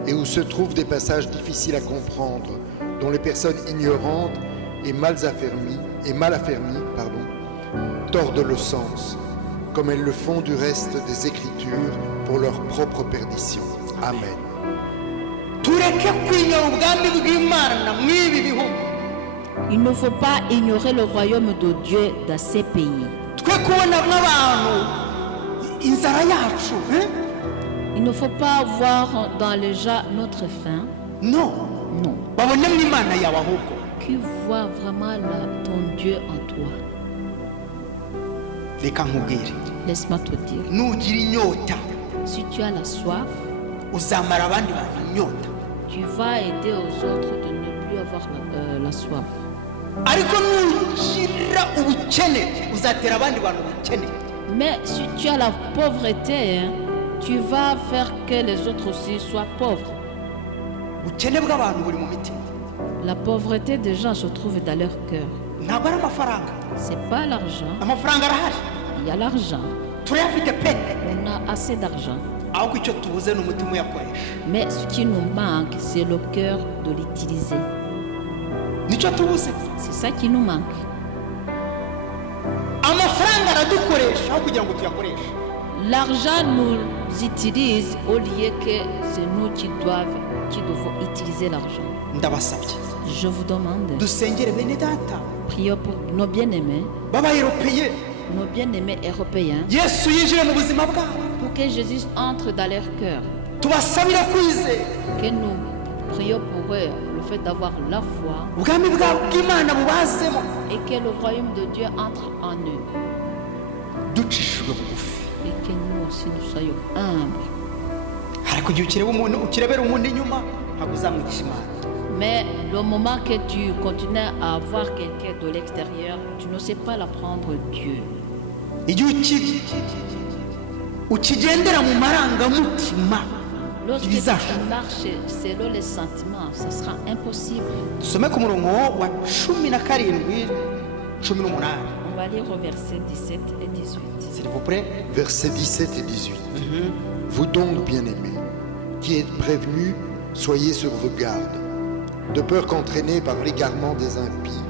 et où se trouvent des passages difficiles à comprendre, dont les personnes ignorantes et mal affermies, tordent le sens, comme elles le font du reste des Écritures pour leur propre perdition. Amen. Tureke kwinyora ubwami bw'Imana mw'ibi bihugu. Il ne faut pas ignorer le royaume de Dieu dans ces pays. Twe kubona nk'abantu inzara yacu, Il ne faut pas voir dans les gens notre faim. no, Non. babonemo Imana yawe ahubwo. Qui voit vraiment ton Dieu en toi. Reka nkubwire, Laisse-moi te dire. nugira inyota Si tu as la soif, uzamara abandi bantu inyota. tu vas aider aux autres de ne plus avoir la soif. ariko nugira ubukene uzatera abandi bantu ubukene. Mais si tu as la pauvreté, hein, tu vas faire que les autres aussi soient pauvres. ubukene bw'abantu buri mu mitima. La pauvreté des gens se trouve dans leur cœur. ntabwo ari amafaranga. C'est pas l'argent. amafaranga arahari, Il y a l'argent. turayafite pe, On a assez d'argent. ahubwo icyo tubuze ni umutima uyakoresha. Mais ce qui nous manque, c'est le cœur de l'utiliser. nicyo tubuze. C'est ça qui nous manque. amafaranga aradukoresha aho kugira ngo tuyakoreshe. L'argent nous utilise au lieu que c'est nous qui devons utiliser l'argent. ndabasabye Je vous demande, dusengere bene data prions pour nos bien-aimés, b'abayeropeye, nos bien-aimés européens, yesu yinjire mu buzima bwabo, pour que Jésus entre dans leur cœur, tubasabire kwizera que nous prions pour eux le fait d'avoir la foi ubwami bw'imana bubazemo, et que le royaume de Dieu entre en eux ducishijwe bugufi. et que nous aussi nous soyons humbles. ariko igihe ukirebera umuntu inyuma ntabwo uzamwigisha imana. Mais le moment que tu continues à voir quelqu'un de l'extérieur, tu ne sais pas l'apprendre Dieu. igihe ukigendera mu marangamutima Lorsque ibizasha. tu marches selon les sentiments, ce sera impossible. dusome ku murongo wa 17, 18. On va lire au verset 17 et 18. s'il vous plaît. Versets 17 et 18. Vous donc, bien-aimés, qui êtes prévenus, soyez sur vos gardes, de peur qu'entraînés par l'égarement des impies,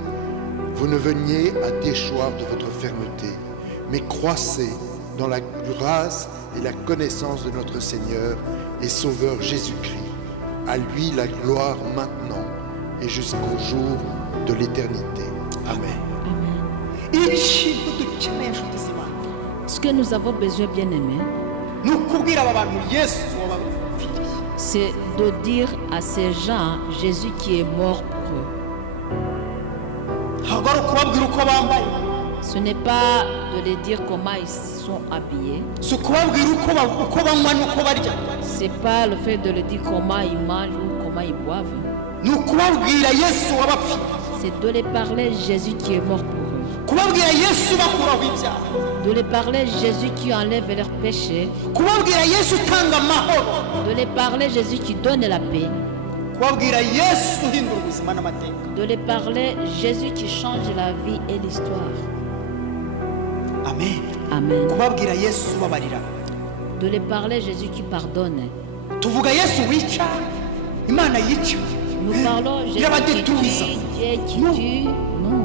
vous ne veniez à déchoir de votre fermeté, mais croissez dans la grâce et la connaissance de notre Seigneur et Sauveur Jésus-Christ. À lui la gloire maintenant et jusqu'au jour de l'éternité. Amen. Amen. ikintu dukeneye inshuti z'imana Ce que nous avons besoin, bien-aimés, ni ukubwira aba bantu yesu wabapfiriye. c'est de dire à ces gens Jésus qui est mort pour eux. ntabwo ari ukubabwira uko bambaye, Ce n'est pas de les dire comment ils sont habillés. si ukubabwira uko banywa n'uko barya, C'est pas le fait de leur dire comment ils mangent ou comment ils boivent. ni ukubabwira yesu wabapfiriye, C'est de les parler Jésus qui est mort pour eux. kubabwira yesu bakuraho ibyaha, De les parler Jésus qui enlève leurs péchés. kubabwira yesu utanga amahoro, De les parler Jésus qui donne la paix. kubabwira yesu uhindura ubuzima n'amateka. De les parler Jésus qui change la vie et l'histoire. amen. Amen. kubabwira yesu ubabarira. De les parler Jésus qui pardonne. tuvuga yesu wica, imana yica, Nous parlons Jésus qui irabadetuza. tue, Dieu qui Non. tue. Non.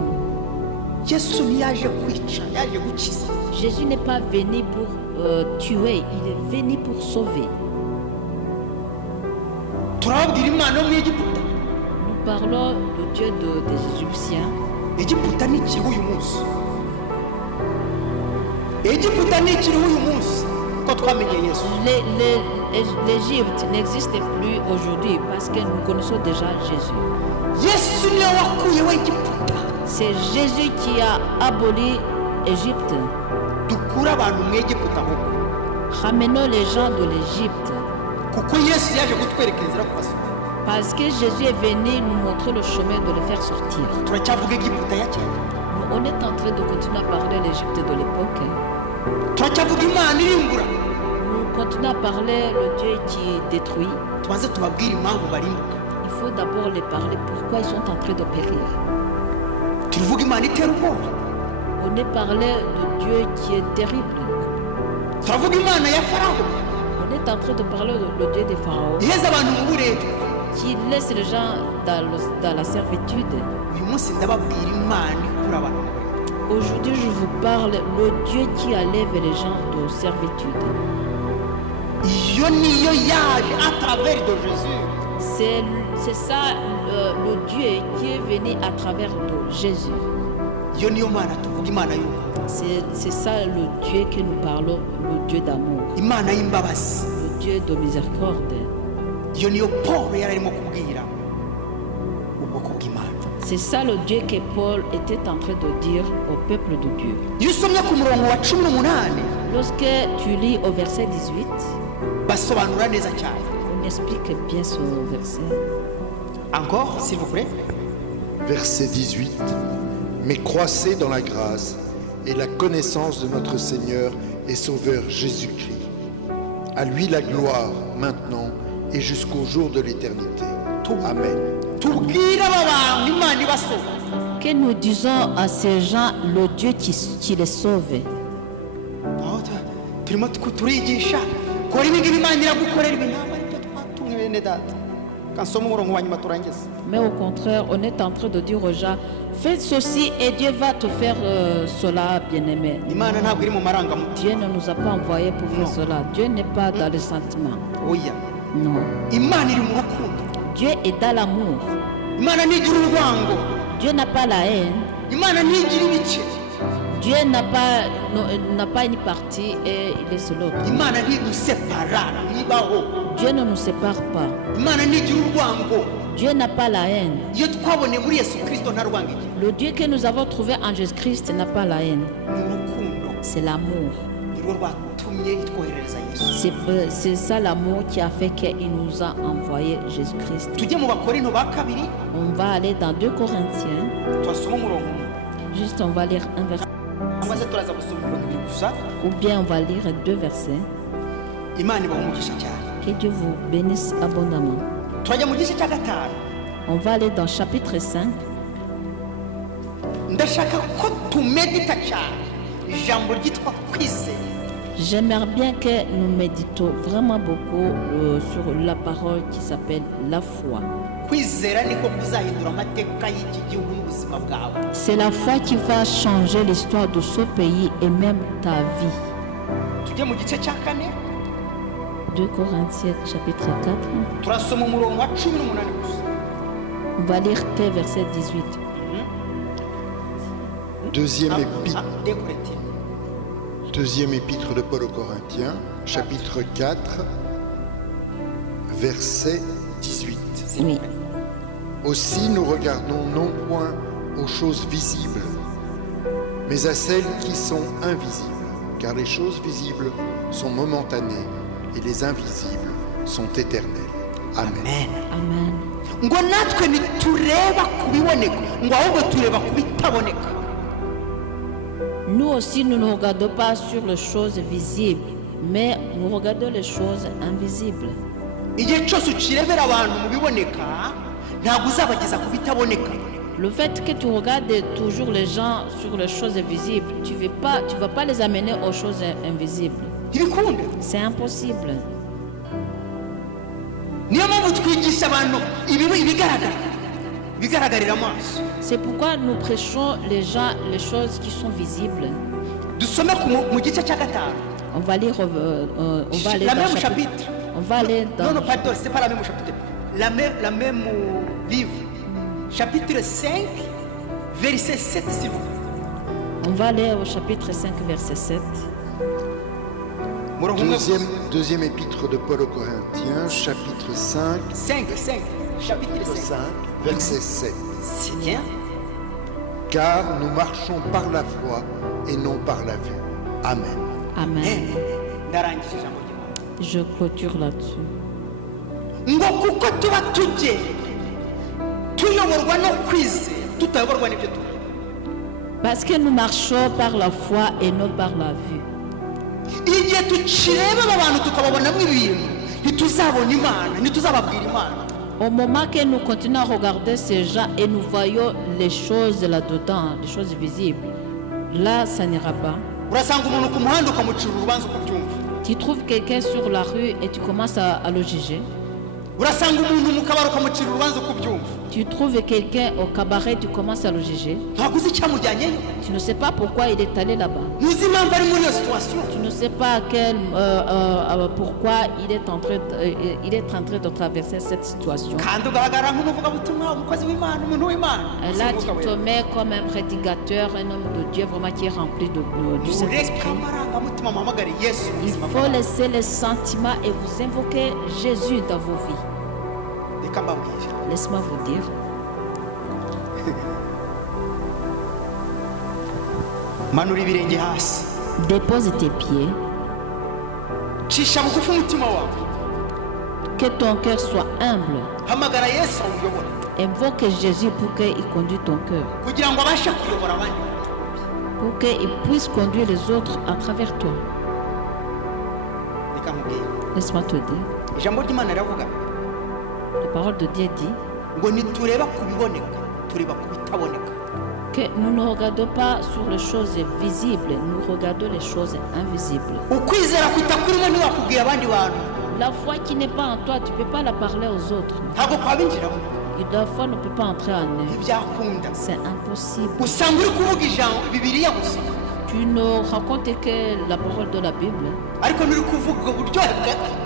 yesu ntiyaje kwica, yaje gukiza. Jésus n'est pas venu pour tuer, il est venu pour sauver. turababwira imana yo mu egiputa. Nous parlons du Dieu des Égyptiens. egiputa ntikiriho uyu munsi, egiputa ntikiriho uyu munsi ko twamenye yesu. L'Égypte n'existe plus aujourd'hui parce que nous connaissons déjà Jésus. yesu niwe wakuyeho egiputa. C'est Jésus qui a aboli l'Égypte. dukure abantu mu egiputa ahubwo, Ramenons les gens de l'Égypte. kuko yesu yaje kutwereka inzira kubasohora. Parce que Jésus est venu nous montrer le chemin de les faire sortir. turacyavuga egiputa ya kera, On est en train de continuer à parler de l'Égypte de l'époque. turacyavuga imana irimbura. Nous continuons à parler le Dieu qui détruit. tubanze tubabwire impamvu barimbuka. Il faut d'abord les parler pourquoi ils sont en train de périr. turivuga imana itera ubwoba, On est parlé de Dieu qui est terrible. turavuga imana ya farawo On est en train de parler de le Dieu des pharaons iheza abantu mu buretwa. qui laisse les gens dans la servitude. uyu munsi ndababwira imana ikura abantu mu buretwa. Aujourd'hui, je vous parle le Dieu qui enlève les gens de servitude. iyo niyo yaje à travers de jésus. C'est ça le Dieu qui est venu à travers de Jésus. iyo niyo mana tuvuga, imana y'ubu, C'est ça le Dieu que nous parlons, le Dieu d'amour, imana y'imbabazi. le Dieu de miséricorde. iyo niyo paul yari arimo kubwira ubwoko bw'imana. C'est ça le Dieu que Paul était en train de dire au peuple de Dieu. iyo usomye ku murongo wa 18 Lorsque tu lis au verset 18, basobanura neza cyane. on explique bien ce verset. Encore, s'il vous plaît. Verset 18. Mais croissez dans la grâce et la connaissance de notre Seigneur et Sauveur Jésus-Christ. À lui la gloire maintenant et jusqu'au jour de l'éternité. Amen. Tubwire aba bantu Imana ibasoma. Que nous disons à ces gens le Dieu qui les sauve. Aho turimo turigisha kora ibi ngibi Imana iragukorera ibi ntabwo aribyo twatumwe bene data. Kansoma umurongo wa nyuma turangiza. Mais au contraire, on est en train de dire aux gens, faites ceci et Dieu va te faire cela, bien-aimé. Imana ntabwo iri mu marangamutima. Dieu ne nous a pas envoyés pour faire cela. Dieu n'est pas dans le sentiment. Oya. Non. Imana iri mu rukundo. Dieu est dans l'amour. Imana ntigira urwango. Dieu n'a pas la haine. Imana ntigira ibice. Dieu n'a pas une partie et il est sur l'autre. Imana ntidusepara ntibaho. Dieu ne nous sépare pas. Imana ntigira urwango. Dieu n'a pas la haine. Iyo twaboneye muri Yesu Kristo nta rwango igira. Le Dieu que nous avons trouvé en Jésus-Christ n'a pas la haine. Ni urukundo. C'est l'amour. Nirwo rwatumye itwoherereza Yesu. C'est ça l'amour qui a fait qu'il nous a envoyé Jésus-Christ. Tujye mu Bakorinto ba kabiri. On va aller dans 2 Corinthiens. Twasoma umurongo umwe. Juste on va lire un verset. Cyangwa se turaza gusoma umurongo ibiri gusa. Ou bien on va lire 2 versets. Imana ibaha umugisha cyane. Que Dieu vous bénisse abondamment. Turajya mu gice cya gatanu. On va aller dans chapitre 5. Ndashaka ko tumedita cyane ijambo ryitwa kwizera. J'aimerais bien que nous méditons vraiment beaucoup sur la parole qui s'appelle la foi. Kwizera niko kuzahindura amateka y'iki gihugu n'ubuzima bwawe. C'est la foi qui va changer l'histoire de ce pays et même ta vie. Tujye mu gice cya kane. 2 Corinthiens chapitre 4. Turasoma umurongo wa 18 gusa. On va lire que verset 18. Deuxième épître de Paul aux Corinthiens, chapitre 4, verset 18. Oui. Aussi nous regardons non point aux choses visibles, mais à celles qui sont invisibles, car les choses visibles sont momentanées et les invisibles sont éternelles. Amen. Amen. Ngo natwe ntitureba kubiboneka ngo ahubwo tureba kubitaboneka. Nous aussi, nous ne regardons pas sur les choses visibles, mais nous regardons les choses invisibles. Igihe cyose ukirebera abantu mu biboneka ntabwo uzabageza ku bitaboneka. Le fait que tu regardes toujours les gens sur les choses visibles, tu ne vas pas les amener aux choses invisibles. Ntibikunda. C'est impossible. Niyo mpamvu twigisha abantu ibigaragarira amaso. C'est pourquoi nous prêchons les gens les choses qui sont visibles. Dusome mu gice cya gatanu. On va lire, La même chapitre. On va aller dans... Non, pardon, c'est pas la même chapitre. La même livre. Chapitre 5, verset 7, s'il vous plaît. On va aller au chapitre 5, verset 7. Deuxième épître de Paul aux Corinthiens, chapitre 5, chapitre 5, verset 7. C'est bien. Car nous marchons par la foi et non par la vue. Amen. Amen. Ndarangije ijambo ry'Imana. Je clôture là-dessus. Ngo kuko tuba tujye tuyoborwa no kwizera tutayoborwa n'ibyo tubona. Parce que nous marchons par la foi et non par la vue. Igihe tukireba aba bantu tukababonamo ibintu ntituzabona Imana ntituzababwira Imana. Au moment que nous continuons à regarder ces gens et nous voyons les choses là-dedans, les choses visibles, là, ça n'ira pas. Urasanga umuntu ku muhanda ukamucira urubanza ukabyumva. Tu trouves quelqu'un sur la rue et tu commences à le juger. Urasanga umuntu mu kabari ukamucira urubanza ukabyumva. Tu trouves quelqu'un au cabaret, tu commences à le juger. Ntabwo uzi icyamujyanyeyo. Tu ne sais pas pourquoi il est allé là-bas. Ntuzi impamvu ari muri iyo situation. Tu ne sais pas pourquoi il est en train de traverser cette situation. Kandi ugaragara nk'umuvugabutumwa umukozi w'Imana umuntu w'Imana. Là, tu te mets comme un prédicateur, un homme de Dieu vraiment qui est rempli du Saint-Esprit. Il faut laisser les sentiments et vous invoquer Jésus dans vos vies. Laisse-moi vous dire. Manura ibirenge hasi. Dépose tes pieds. Cisha bugufi umutima wawe. Que ton cœur soit humble. hamagara yesu awuyobora Invoque Jésus pour qu'il conduise ton cœur. kugira ngo abashe kuyobora abandi. Pour qu'il puisse conduire les autres à travers toi. Reka nkubwire, Laisse-moi te dire. ijambo ry'Imana riravuga La parole de Dieu dit ngo nitureba ku biboneka tureba ku bitaboneka. que nous ne regardons pas sur les choses visibles, nous regardons les choses invisibles. Ukwizera kutakurimo ntiwakubwira abandi bantu, La foi qui n'est pas en toi, tu ne peux pas la parler aux autres. ntabwo kwabinjiramo, Et la foi ne peut pas entrer en eux. ntibyakunda. C'est impossible. Usanga uri kuvuga ijambo Bibiliya gusa, Tu ne racontes que la parole de la Bible, ariko nturi kuvuga uburyohe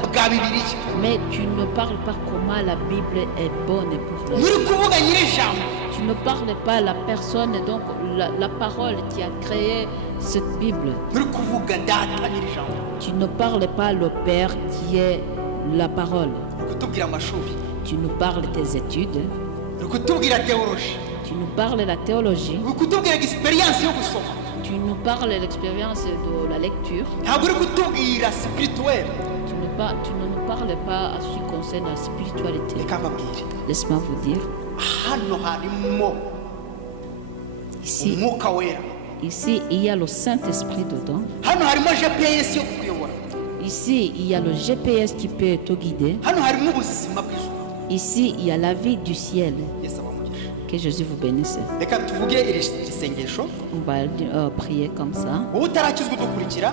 bwa Bibiliya. mais tu ne parles pas comment la Bible est bonne pour les Nturi kuvuga nyir'ijambo, Tu ne parles pas la personne, donc la parole qui a créé cette Bible. nturi kuvuga data nyir'ijambo. Tu ne parles pas le Père qui est la parole. Uri kutubwira amashuri, Tu nous parles tes études, uri kutubwira théologie, tu nous parles la théologie, uri kutubwira experience yo gusoma, tu nous parles l'expérience de la lecture. ntabwo uri kutubwira spirituel. Tu ne nous parles pas à ce qui concerne la spiritualité. Reka mbabwire, Laisse-moi vous dire, hano harimo ici, umwuka wera, ici il y a le Saint-Esprit dedans. hano harimo GPS yo kukuyobora, Ici, il y a le GPS qui peut te guider. hano harimo ubuzima bw'ijuru. Ici, il y a la vie du ciel. Yesu abamugisha. Que Jésus vous bénisse. Reka tuvuge iri sengesho, On va prier comme ça. wowe utarakizwa udukurikira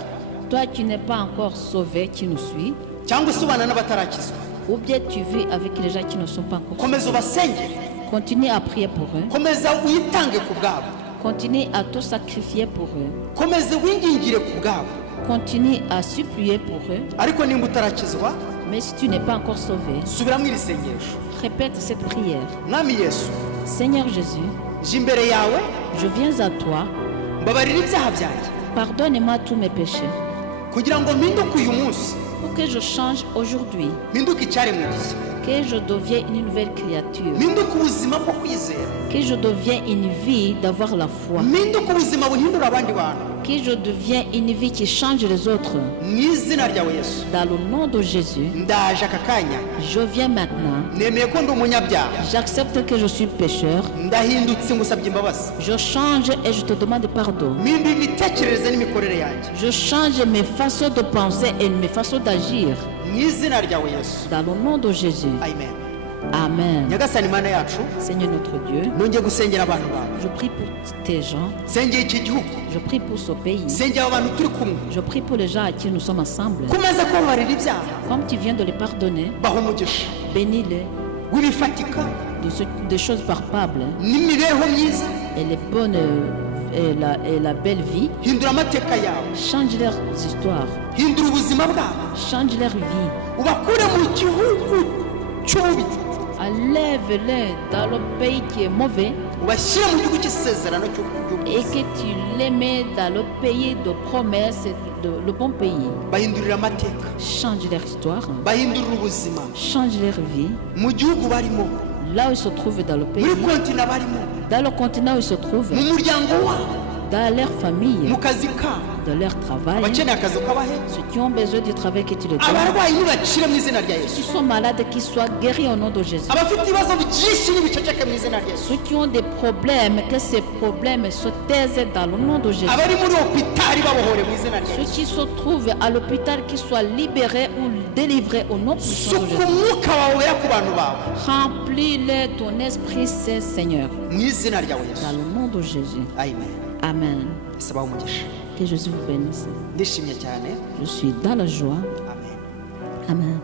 Toi, tu n'es pas encore sauvé, tu nous suis. cyangwa se ubana n'abatarakizwa, Ou bien tu vis avec les gens qui ne sont pas encore komeza sauvés. ubasengere, Continue à prier pour eux. komeza witange ku bwabo, Continue à te sacrifier pour eux. komeza wingingire ku bwabo. Continue à supplier pour eux. Ariko nimba utarakizwa, Mais si tu n'es pas encore sauvé, subiramo iri sengesho. répète cette prière. Mwami Yesu, Seigneur Jésus, nje imbere yawe, je viens à toi. mbabarira ibyaha byanjye, Pardonne-moi tous mes péchés. kugira ngo mpinduke uyu munsi, Pour que je change aujourd'hui. mpinduke icyaremwe gishya, Que je devienne une nouvelle créature. mpinduke ubuzima bwo kwizera, Que je devienne une vie d'avoir la foi. mpinduke ubuzima buhindura abandi bantu, Que je devienne une vie qui change les autres. mu izina ryawe Yesu. Dans le nom de Jésus, Ndaje aka kanya, je viens maintenant. nemeye ko ndi umunyabyaha, J'accepte que je suis pécheur. ndahindutse ngusabye imbabazi, Je change et je te demande pardon. mpinduye imitekerereze n'imikorere yanjye, Je change mes façons de penser et mes façons d'agir. mu izina ryawe Yesu. Dans le nom de Jésus. Amen. Amen. Nyagasani Mana yacu, Seigneur notre Dieu, nongeye gusengera abantu bawe, je prie pour tes gens. nsengeye iki gihugu, Je prie pour ce pays. nsengeye aba bantu turi kumwe, Je prie pour les gens à qui nous sommes ensemble. komeza kubabarira ibyaha, Comme tu viens de les pardonner, baha umugisha bénis-les w'ibifatika des choses palpables n'imibereho myiza, et les bonnes et la belle vie. hindura amateka yawe, Change leurs histoires, hindura ubuzima bwabo, change leur vie. ubakure mu gihugu cy'ububi, Enlève-les dans le pays qui est mauvais ubashyire mu gihugu cy'isezerano et que tu les mets dans le pays de promesse, le bon pays. bahindurira amateka, Change leur histoire, bahindurira ubuzima change leur vie. mu gihugu barimo, Là où ils se trouvent dans le pays, muri kontina barimo, dans le continent où ils se trouvent, mu muryango wabo, dans leur famille, mu kazi kabo, dans leur travail. abakeneye akazi kabahe, Ceux qui ont besoin du travail que tu les donnes. abarwayi nibakire mu izina rya Yesu, Ceux qui sont malades, qu'ils soient guéris au nom de Jésus. abafite ibibazo byinshi n'ibiceceke mu izina rya Yesu, Ceux qui ont des problèmes, que ces problèmes se taisent dans le nom de Jésus. abari muri hopitali babohore mu izina rya Ceux Yesu, qui se trouvent à l'hôpital, qu'ils soient libérés ou délivrés au nom puissant de suka Jésus. umwuka wawe wera ku bantu bawe Remplis-les ton esprit, Saint Seigneur. mu izina ryawe Yesu. Dans le nom de Jésus. Amen. Amen. Sabaho umugisha, Que Jésus vous bénisse. ndishimye cyane. Je suis dans la joie. Amen. Amen.